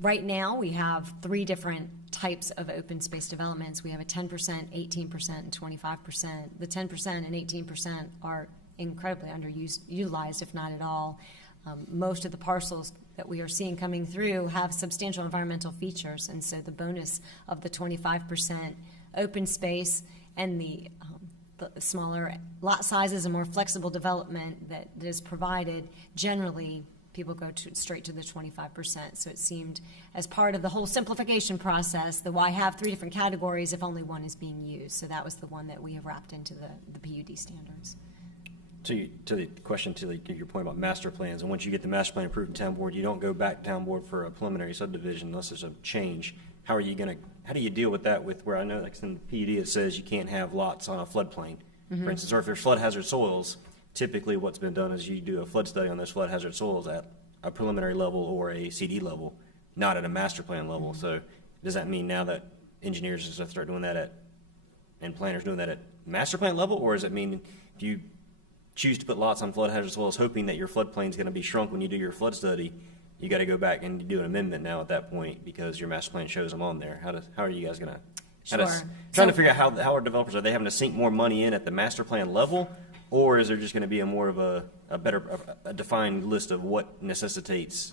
Right now, we have 3 different types of open space developments. We have a 10%, 18%, and 25%. The 10% and 18% are incredibly underutilized, if not at all. Most of the parcels that we are seeing coming through have substantial environmental features, and so the bonus of the 25% open space and the smaller lot sizes and more flexible development that is provided, generally people go straight to the 25%. So it seemed as part of the whole simplification process, why have 3 different categories if only one is being used? So that was the one that we have wrapped into the PUD standards. To the question, to your point about master plans, and once you get the master plan approved in town board, you don't go back to town board for a preliminary subdivision unless there's a change. How do you deal with that with where I know like in the PUD it says you can't have lots on a floodplain, for instance, or if there's flood hazard soils, typically what's been done is you do a flood study on those flood hazard soils at a preliminary level or a CD level, not at a master plan level. So does that mean now that engineers and stuff start doing that and planners doing that at master plan level, or does it mean if you choose to put lots on flood hazard soils hoping that your floodplain is going to be shrunk when you do your flood study, you got to go back and do an amendment now at that point because your master plan shows them on there? How are you guys going to? Trying to figure out how our developers, are they having to sink more money in at the master plan level, or is there just going to be a more of a defined list of what necessitates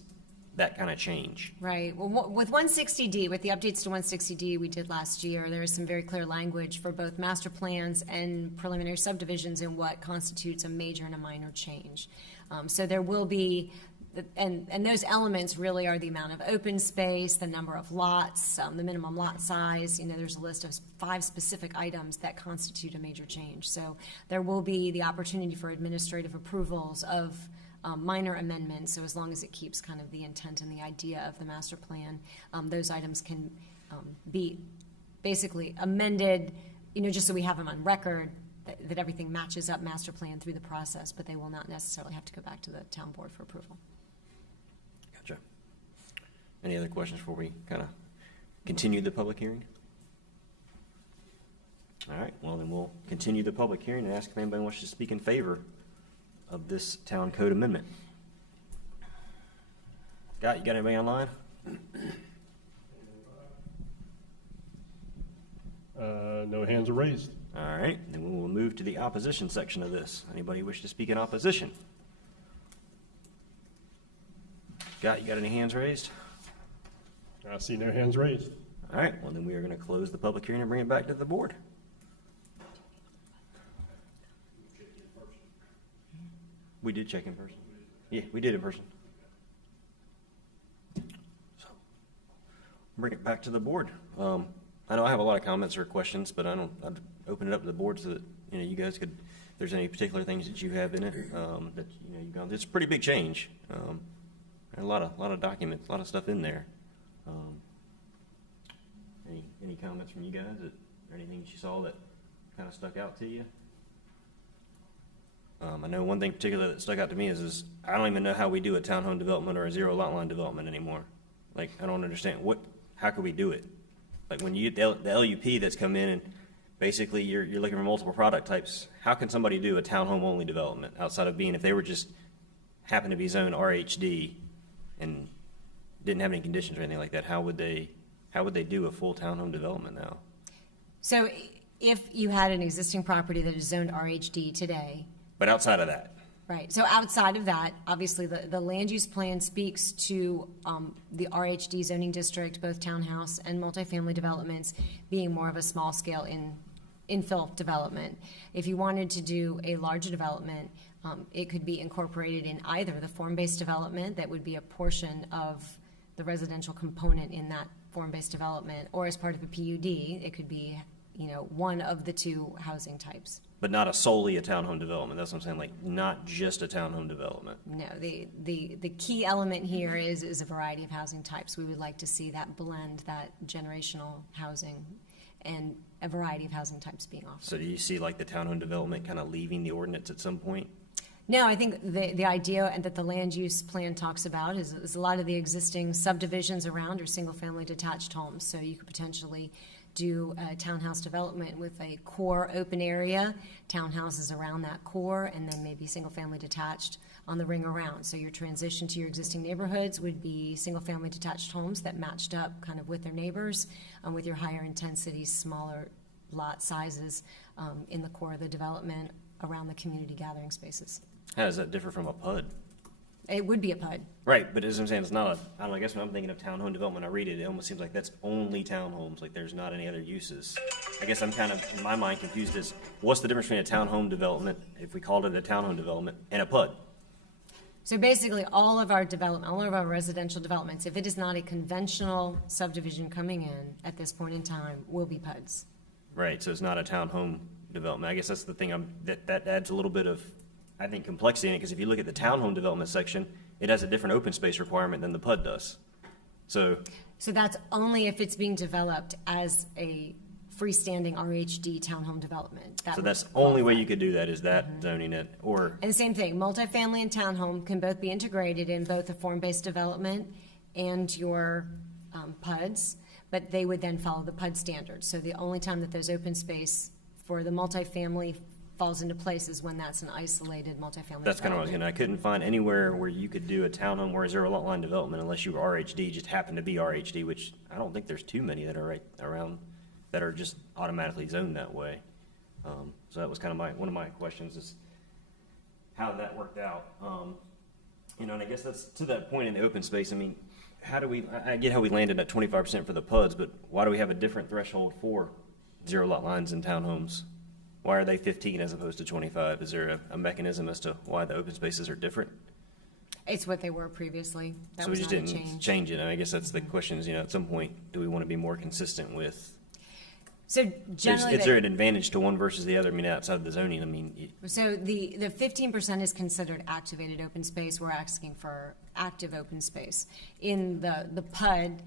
that kind of change? Right. Well, with 160D, with the updates to 160D we did last year, there is some very clear language for both master plans and preliminary subdivisions in what constitutes a major and a minor change. So there will be, and those elements really are the amount of open space, the number of lots, the minimum lot size. There's a list of 5 specific items that constitute a major change. So there will be the opportunity for administrative approvals of minor amendments. So as long as it keeps kind of the intent and the idea of the master plan, those items can be basically amended, just so we have them on record, that everything matches up master plan through the process, but they will not necessarily have to go back to the town board for approval. Gotcha. Any other questions before we kind of continue the public hearing? All right, well then we'll continue the public hearing and ask if anybody wants to speak in favor of this town code amendment. Scott, you got anybody online? No hands are raised. All right, then we will move to the opposition section of this. Anybody wish to speak in opposition? Scott, you got any hands raised? I see no hands raised. All right, well then we are going to close the public hearing and bring it back to the board. We did check in person. Yeah, we did in person. So, bring it back to the board. I know I have a lot of comments or questions, but I'd open it up to the board so that you guys could, if there's any particular things that you have in it that you've gone. It's a pretty big change. And a lot of documents, a lot of stuff in there. Any comments from you guys or anything that you saw that kind of stuck out to you? I know one thing in particular that stuck out to me is I don't even know how we do a townhome development or a 0 lot line development anymore. Like, I don't understand how could we do it? Like when you get the LUP that's come in and basically you're looking for multiple product types, how can somebody do a townhome only development outside of being, if they were just happen to be zoned RHD and didn't have any conditions or anything like that, how would they do a full townhome development now? So if you had an existing property that is zoned RHD today. But outside of that. Right. So outside of that, obviously the land use plan speaks to the RHD zoning district, both townhouse and multifamily developments being more of a small scale infill development. If you wanted to do a larger development, it could be incorporated in either the form-based development, that would be a portion of the residential component in that form-based development, or as part of a PUD, it could be one of the 2 housing types. But not solely a townhome development. That's what I'm saying, like not just a townhome development. No, the key element here is a variety of housing types. We would like to see that blend, that generational housing, and a variety of housing types being offered. So do you see like the townhome development kind of leaving the ordinance at some point? No, I think the idea and that the land use plan talks about is a lot of the existing subdivisions around are single-family detached homes. So you could potentially do a townhouse development with a core open area, townhouses around that core, and then maybe single-family detached on the ring around. So your transition to your existing neighborhoods would be single-family detached homes that matched up kind of with their neighbors, with your higher intensity, smaller lot sizes in the core of the development around the community gathering spaces. How does that differ from a PUD? It would be a PUD. Right, but as I'm saying, it's not, I don't know, I guess when I'm thinking of townhome development, I read it, it almost seems like that's only townhomes, like there's not any other uses. I guess I'm kind of, in my mind, confused as, what's the difference between a townhome development, if we called it a townhome development, and a PUD? So basically, all of our development, all of our residential developments, if it is not a conventional subdivision coming in at this point in time, will be PUDs. Right, so it's not a townhome development. I guess that's the thing, that adds a little bit of, I think, complexity in it, because if you look at the townhome development section, it has a different open space requirement than the PUD does. So that's only if it's being developed as a freestanding RHD townhome development. so that's the only way you could do that, is that zoning it, or, And the same thing, multifamily and townhome can both be integrated in both a form-based development and your PUDs, but they would then follow the PUD standards. So the only time that there's open space for the multifamily falls into place is when that's an isolated multifamily that's kind of what I was development. gonna, I couldn't find anywhere where you could do a townhome or a zero lot line development unless you were RHD, just happened to be RHD, which I don't think there's too many that are right around, that are just automatically zoned that way. So that was kind of one of my questions, is how that worked out. And I guess that's to that point in the open space. I mean, I get how we landed at 25% for the PUDs, but why do we have a different threshold for zero lot lines in townhomes? Why are they 15 as opposed to 25? Is there a mechanism as to why the open spaces are different? It's what they were previously. That So we was just not a didn't change. change it. I guess that's the question is, at some point, do we want to be more consistent with, So generally, is there an advantage to one versus the other? I mean, outside of the zoning, I mean, so the 15% is considered activated open space. We're asking for active open space. In the PUD,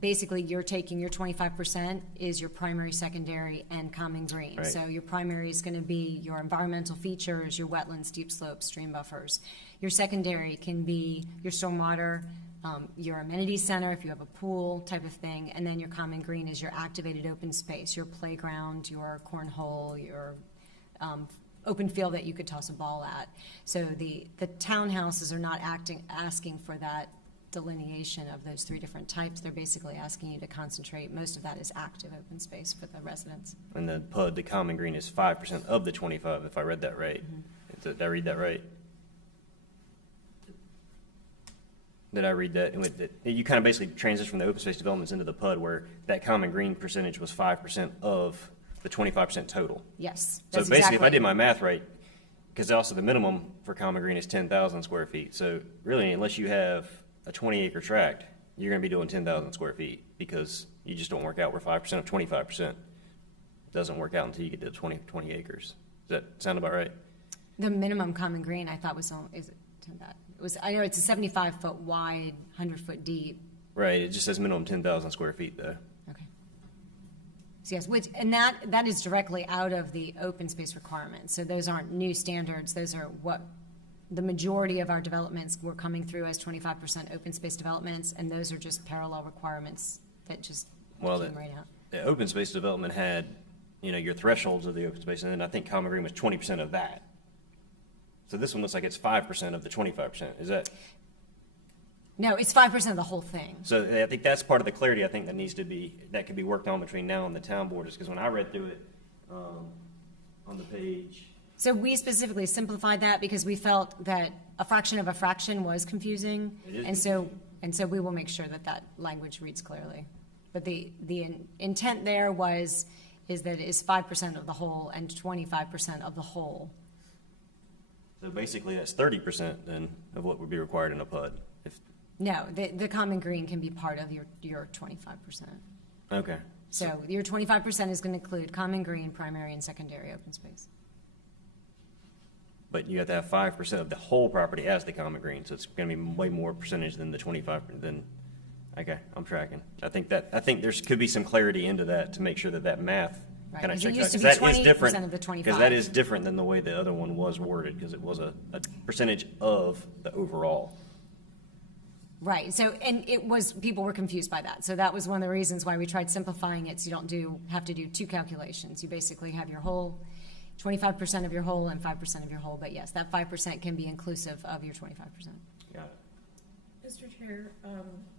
basically you're taking your 25% is your primary, secondary, and common green. Right. So your primary is going to be your environmental features, your wetlands, steep slopes, stream buffers. Your secondary can be your stormwater, your amenity center, if you have a pool type of thing, and then your common green is your activated open space, your playground, your cornhole, your open field that you could toss a ball at. So the townhouses are not asking for that delineation of those three different types. They're basically asking you to concentrate. Most of that is active open space for the residents. and the PUD, the common green is 5% of the 25, if I read that right. Did I read that right? Did I read that? You kind of basically transition from the open space developments into the PUD, where that common green percentage was 5% of the 25% total. Yes. So that's basically, if I exactly- did my math right, because also the minimum for common green is 10,000 square feet. So really, unless you have a 20-acre tract, you're going to be doing 10,000 square feet, because you just don't work out where 5% of 25% doesn't work out until you get to 20 acres. Does that sound about right? The minimum common green, I thought was, I know it's a 75-foot wide, 100-foot deep. Right, it just says minimum 10,000 square feet, though. Okay. So yes, and that is directly out of the open space requirements. So those aren't new standards. Those are what the majority of our developments were coming through as 25% open space developments, and those are just parallel requirements that just Well, came right out. the open space development had, your thresholds of the open space, and then I think common green was 20% of that. So this one looks like it's 5% of the 25%. Is that? No, it's 5% of the whole thing. So I think that's part of the clarity I think that could be worked on between now and the town board, is because when I read through it on the page. So we specifically simplified that because we felt that a fraction of a fraction was confusing. It is And so we will make sure that language reads clearly. But the intent there is that it is 5% of the whole and 25% of the whole. So basically, that's 30% then of what would be required in a PUD. No, the common green can be part of your 25%. Okay. So your 25% is going to include common green, primary, and secondary open space. But you have to have 5% of the whole property as the common green, so it's going to be way more percentage than the 25%. Okay, I'm tracking. I think there could be some clarity into that to make sure that math Right, Kind of 'cause it check used to that, be 'cause that is 20% different. of the Because 25. that is different than the way the other one was worded, because it was a percentage of the overall. Right, so, and it was, people were confused by that. So that was one of the reasons why we tried simplifying it, so you don't have to do two calculations. You basically have your whole, 25% of your whole and 5% of your whole. But yes, that 5% can be inclusive of your 25%. Got it. Mr. Chair,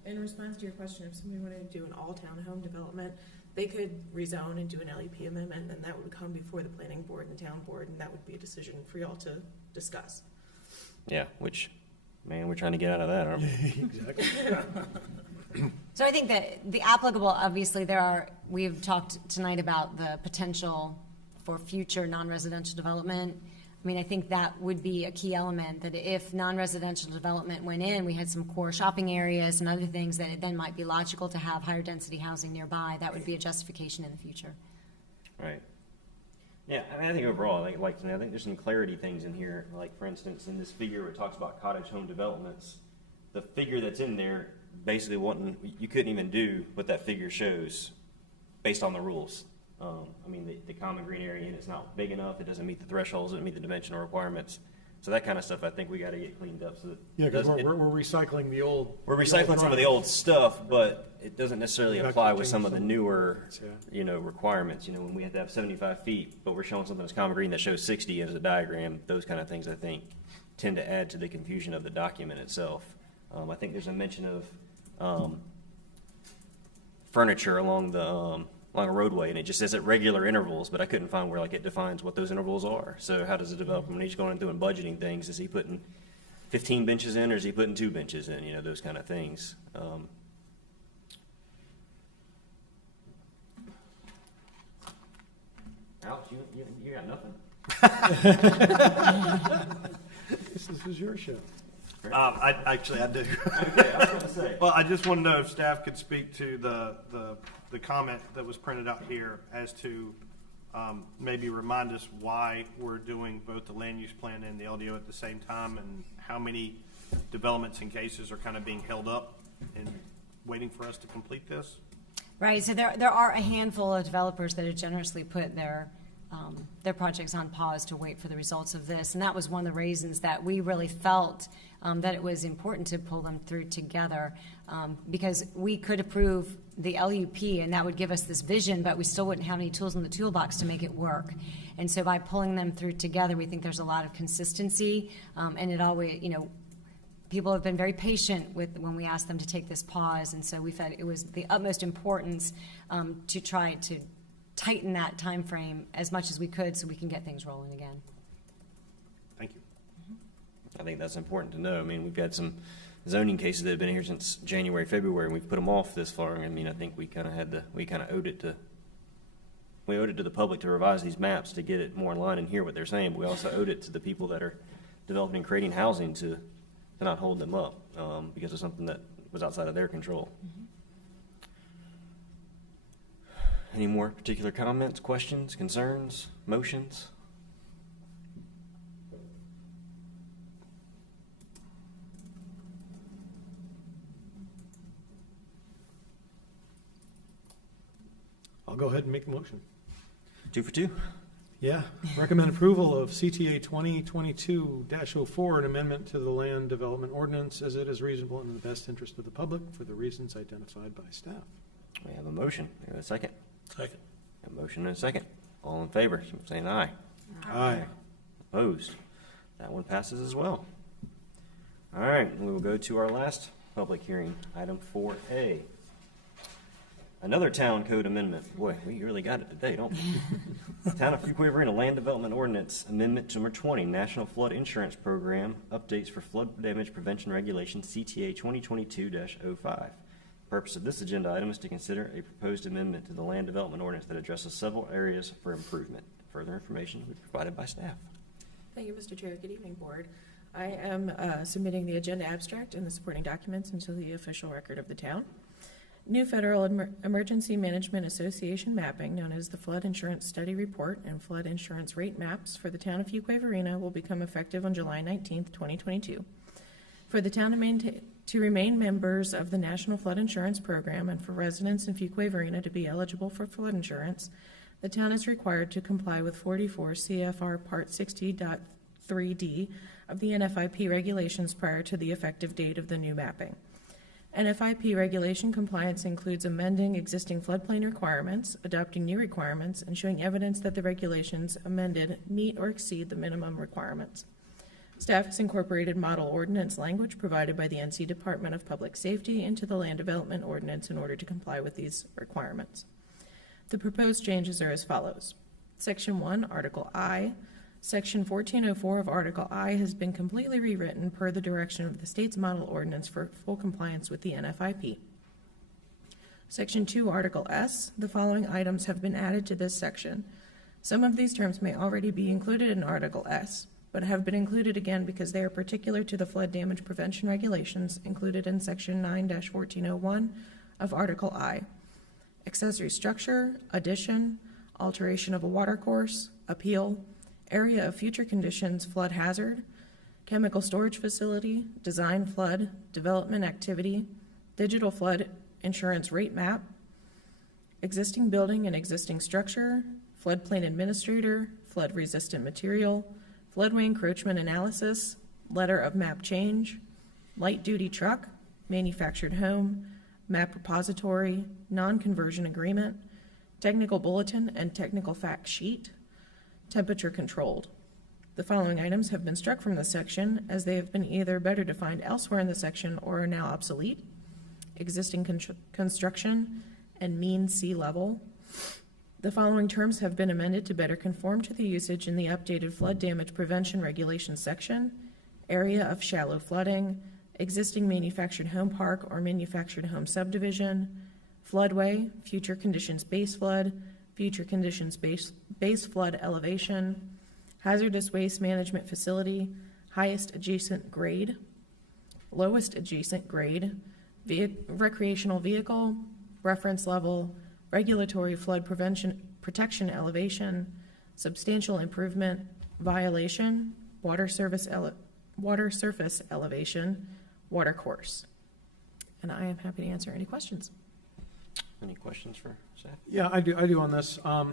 in response to your question, if somebody wanted to do an all-town-home development, they could rezone and do an LEP amendment, and that would come before the planning board and the town board, and that would be a decision for y'all to discuss. Yeah, which, man, we're trying to get out of that, aren't we? Exactly. So I think that the applicable, obviously, we've talked tonight about the potential for future non-residential development. I mean, I think that would be a key element, that if non-residential development went in, we had some core shopping areas and other things, that it then might be logical to have higher density housing nearby. That would be a justification in the future. Right. Yeah, I mean, I think overall, I think there's some clarity things in here. Like, for instance, in this figure where it talks about cottage home developments, the figure that's in there basically you couldn't even do what that figure shows based on the rules. I mean, the common green area, and it's not big enough, it doesn't meet the thresholds, it doesn't meet the dimensional requirements. So that kind of stuff, I think we got to get cleaned up so that. Yeah, because we're recycling the old. We're recycling some of the old stuff, but it doesn't necessarily Back apply to with some of the change newer, yeah. requirements. When we have to have 75 feet, but we're showing something that's common green that shows 60 as a diagram, those kind of things, I think, tend to add to the confusion of the document itself. I think there's a mention of furniture along a roadway, and it just says at regular intervals, but I couldn't find where it defines what those intervals are. So how does the developer, when he's going through and budgeting things, is he putting 15 benches in, or is he putting 2 benches in? Those kind of things. Alex, you got nothing? This is your show. I do. Okay, I was going to say. Well, I just want to know if staff could speak to the comment that was printed out here as to maybe remind us why we're doing both the land use plan and the LDO at the same time, and how many developments and cases are kind of being held up and waiting for us to complete this. Right, so there are a handful of developers that have generously put their projects on pause to wait for the results of this. And that was one of the reasons that we really felt that it was important to pull them through together, because we could approve the LUP and that would give us this vision, but we still wouldn't have any tools in the toolbox to make it work. And so by pulling them through together, we think there's a lot of consistency, and it always, people have been very patient when we asked them to take this pause, and so we felt it was the utmost importance to try to tighten that time frame as much as we could so we can get things rolling again. Thank you. I think that's important to know. I mean, we've got some zoning cases that have been here since January, February, and we've put them off this far. I mean, I think we kind of owed it to the public to revise these maps to get it more in line and hear what they're saying. But we also owed it to the people that are developing and creating housing to not hold them up because of something that was outside of their control. Mm-hmm. Any more particular comments, questions, concerns, motions? I'll go ahead and make the motion. 2 for 2? Yeah. Recommend approval of CTA 2022-04, an amendment to the land development ordinance as it is reasonable and in the best interest of the public for the reasons identified by staff. We have a motion. We have a second. Second. A motion and a second. All in favor, saying aye. Aye. Opposed? That one passes as well. All right, we will go to our last public hearing, item 4A. Another town code amendment. Boy, we really got it today, don't we? Town of Fuquay-Varina Land Development Ordinance Amendment to number 20, National Flood Insurance Program, updates for flood damage prevention regulation, CTA 2022-05. Purpose of this agenda item is to consider a proposed amendment to the land development ordinance that addresses several areas for improvement. Further information will be provided by staff. Thank you, Mr. Chair. Good evening, Board. I am submitting the agenda abstract and the supporting documents into the official record of the town. New Federal Emergency Management Association mapping, known as the Flood Insurance Study Report and Flood Insurance Rate Maps for the town of Fuquay-Varina, will become effective on July 19th, 2022. For the town to remain members of the National Flood Insurance Program and for residents in Fuquay-Varina to be eligible for flood insurance, the town is required to comply with 44 CFR Part 60.3D of the NFIP regulations prior to the effective date of the new mapping. NFIP regulation compliance includes amending existing floodplain requirements, adopting new requirements, and showing evidence that the regulations amended meet or exceed the minimum requirements. Staff has incorporated model ordinance language provided by the NC Department of Public Safety into the Land Development Ordinance in order to comply with these requirements. The proposed changes are as follows. Section 1, Article I. Section 1404 of Article I has been completely rewritten per the direction of the state's model ordinance for full compliance with the NFIP. Section 2, Article S. The following items have been added to this section. Some of these terms may already be included in Article S, but have been included again because they are particular to the flood damage prevention regulations included in Section 9-1401 of Article I. Accessory structure, addition, alteration of a watercourse, appeal, area of future conditions, flood hazard, chemical storage facility, design flood, development activity, digital flood insurance rate map, existing building and existing structure, floodplain administrator, flood resistant material, floodway encroachment analysis, letter of map change, light duty truck, manufactured home, map repository, non-conversion agreement, technical bulletin and technical fact sheet, temperature controlled. The following items have been struck from this section as they have been either better defined elsewhere in the section or are now obsolete. Existing construction and mean sea level. The following terms have been amended to better conform to the usage in the updated flood damage prevention regulations section. Area of shallow flooding, existing manufactured home park or manufactured home subdivision, floodway, future conditions base flood, future conditions base flood elevation, hazardous waste management facility, highest adjacent grade, lowest adjacent grade, recreational vehicle, reference level, regulatory flood protection elevation, substantial improvement, violation, water surface elevation, water course. And I am happy to answer any questions. Any questions for staff? Yeah, I do on this. I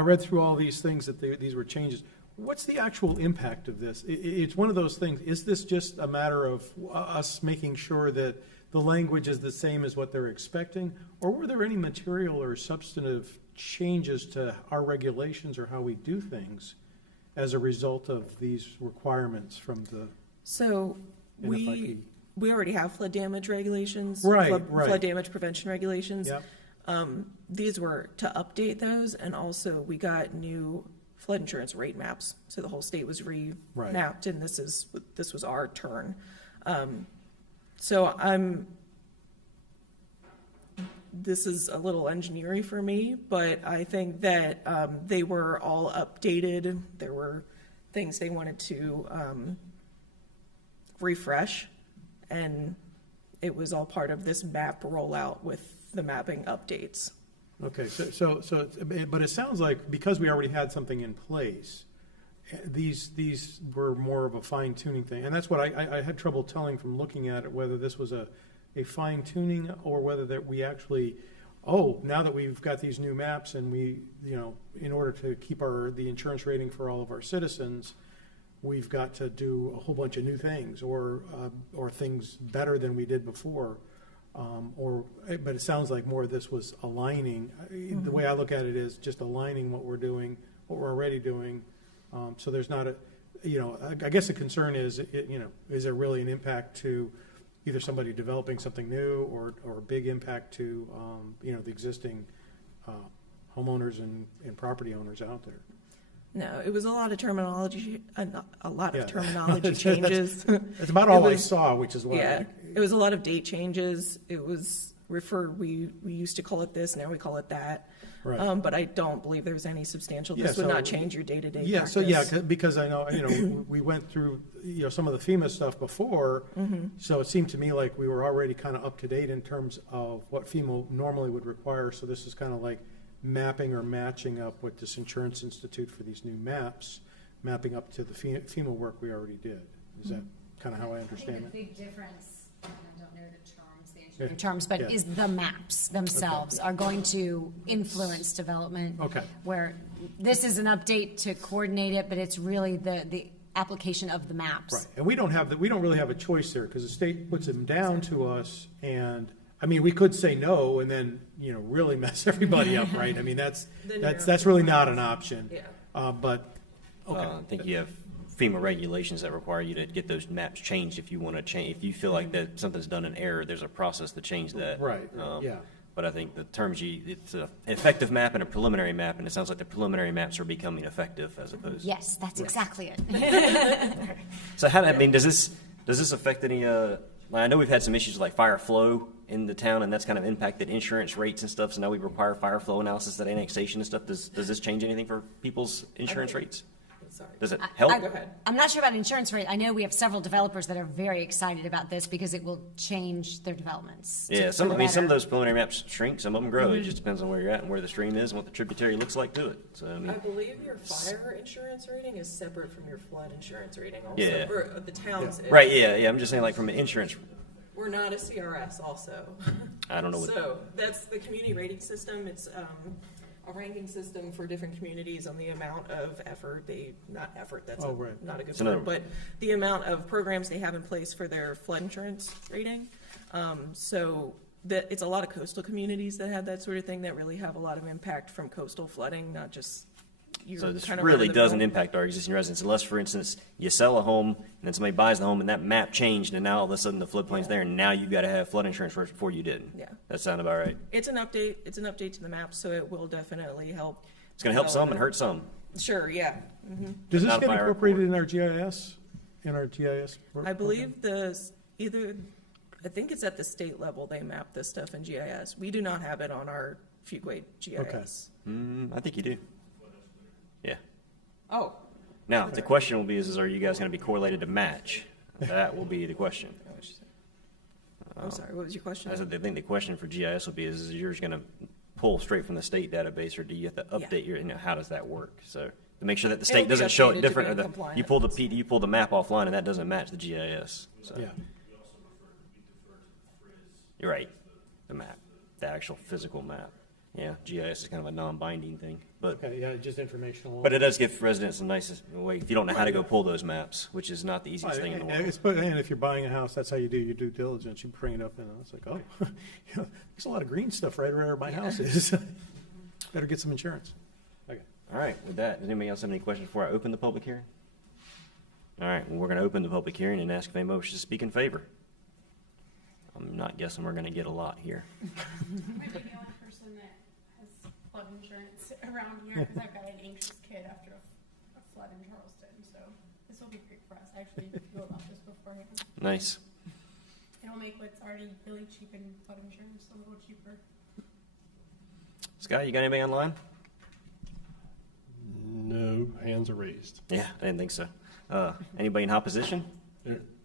read through all these things that these were changes. What's the actual impact of this? It's one of those things. Is this just a matter of us making sure that the language is the same as what they're expecting? Or were there any material or substantive changes to our regulations or how we do things as a result of these requirements from the So NFIP? we already have flood damage regulations, Right. flood damage prevention regulations. Yep. These were to update those, and also we got new flood insurance rate maps. So the whole state was remapped, and this was our turn. This is a little engineering for me, but I think that they were all updated. There were things they wanted to refresh, and it was all part of this map rollout with the mapping updates. Okay, but it sounds like because we already had something in place, these were more of a fine tuning thing, and that's what I had trouble telling from looking at it, whether this was a fine tuning or whether that we actually, now that we've got these new maps and we, in order to keep the insurance rating for all of our citizens, we've got to do a whole bunch of new things or things better than we did before. But it sounds like more of this was aligning. The way I look at it is just aligning what we're doing, what we're already doing. So there's not I guess the concern is, is there really an impact to either somebody developing something new or a big impact to, the existing homeowners and property owners out there? No, it was a lot of terminology, changes. That's about all I saw, which is why. Yeah, it was a lot of date changes. It was we used to call it this, now we call it that. Right. But I don't believe there's any substantial. This would not change your day-to-day practice. Because I know, we went through, some of the FEMA stuff before. So it seemed to me like we were already kind of up to date in terms of what FEMA normally would require. So this is kind of like mapping or matching up with this Insurance Institute for these new maps, mapping up to the FEMA work we already did. Is that kind of how I understand it? I think the big difference, and I don't know the terms, the in terms, but Yeah. is the maps themselves are going to influence development. Okay. Where this is an update to coordinate it, but it's really the application of the maps. Right, and we don't really have a choice there, because the state puts them down to us, and, I mean, we could say no, and then, really mess everybody up, right? I mean, that's really not an option. Yeah. But, okay. I think you have FEMA regulations that require you to get those maps changed if you want to change, if you feel like that something's done in error, there's a process to change that. Right, yeah. But I think the terms it's an effective map and a preliminary map, and it sounds like the preliminary maps are becoming effective as opposed. Yes, that's exactly it. So does this affect any, I know we've had some issues like fire flow in the town, and that's kind of impacted insurance rates and stuff, so now we require fire flow analysis at annexation and stuff. Does this change anything for people's insurance rates? Sorry. Does it help? Go ahead. I'm not sure about insurance rate. I know we have several developers that are very excited about this because it will change their developments. Yeah, some of better. those preliminary maps shrink, some of them grow. It just depends on where you're at and where the stream is and what the tributary looks like to it. So, I mean, I believe your fire insurance rating is separate from your flood insurance rating also. Yeah. For the towns. right, yeah, I'm just saying like from an insurance, We're not a CRS also. I don't know what. So that's the community rating system. It's a ranking system for different communities on the amount of effort that's right. not a good So word, but the amount of programs they have in place for their flood insurance rating. So that it's a lot of coastal communities that have that sort of thing that really have a lot of impact from coastal flooding, not just your So this kind of really doesn't run-of-the-mill. impact our existing residents unless, for instance, you sell a home and then somebody buys the home and that map changed and now all of a sudden the floodplain's there and now you've got to have flood insurance first before you didn't. Yeah. That sound about right? It's an update. It's an update to the map, so it will definitely help. It's going to help some and hurt some. Sure, yeah. Does this Not get by our incorporated in our GIS? I believe I think it's at the state level they map this stuff in GIS. We do not have it on our Fuquay GIS. I think you do. Yeah. Oh, Now, the question will be is are you guys going to be correlated to match? That will be the question. I'm sorry, what was your question? I think the question for GIS will be is yours going to pull straight from the state database or do you have to update your, how does that work? So to make sure that the It'll state be doesn't show updated it to different, be or compliant. you pull the map offline and that doesn't match the GIS. So Yeah. you're right, the map, the actual physical map. Yeah, GIS is kind of a non-binding thing, but Okay, yeah, just informational. it does give residents a nice way if you don't know how to go pull those maps, which is not the easiest thing in the world. And if you're buying a house, that's how you do your due diligence. You bring it up and it's like, oh, there's a lot of green stuff right where my house is. Better get some insurance. Okay. All right, with that, does anybody else have any questions before I open the public hearing? All right, well, we're going to open the public hearing and ask if anybody wishes to speak in favor. I'm not guessing we're going to get a lot here. Might be the only person that has flood insurance around here because I've got an anxious kid after a flood in Charleston. So this will be great for us. I actually knew about this beforehand. Nice. It'll make what's already really cheap in flood insurance a little cheaper. Scott, you got anybody online? No, hands are raised. Yeah, I didn't think so. Anybody in opposition?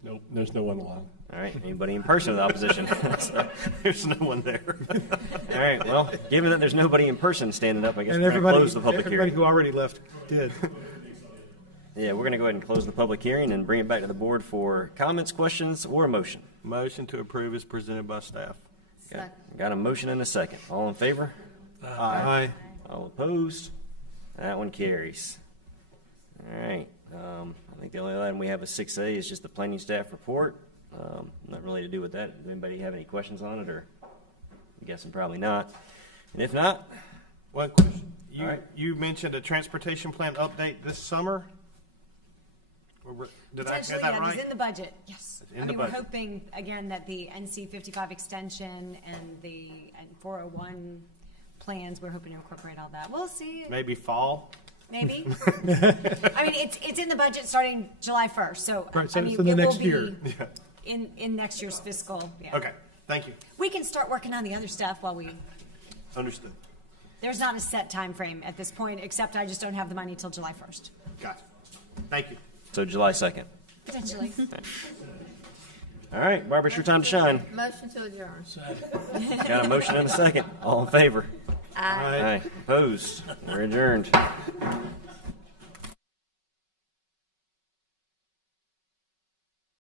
Nope, there's no one alive. All right, anybody in person with opposition? So, there's no one there. All right, well, given that there's nobody in person standing up, I guess And we're going to everybody, close the public everybody hearing. who already left did. Yeah, we're going to go ahead and close the public hearing and bring it back to the board for comments, questions, or a motion. Motion to approve is presented by staff. Got a motion and a second. All in favor? Aye. All opposed? That one carries. All right. I think the only item we have is 6A is just the planning staff report. Not really to do with that. Does anybody have any questions on it, or I'm guessing probably not? And if not, One question. All right. You mentioned a transportation plan update this summer? Did I Potentially, get that that right? is in the budget, yes. in I the mean, we're budget. hoping, again, that the NC 55 extension and the 401 plans, we're hoping to incorporate all that. We'll see, Maybe fall? maybe. I mean, it's in the budget starting July 1st, so, Right, so I mean, it's in the it will next year. be in next year's fiscal, yeah. Okay, thank you. We can start working on the other stuff while Understood. there's not a set time frame at this point, except I just don't have the money till July 1st, Gotcha. Thank you. so July 2nd. potentially. All right, Barbara, it's your time to shine. Motion to adjourn. Got a motion and a second. All in favor? Aye. Opposed? We're adjourned.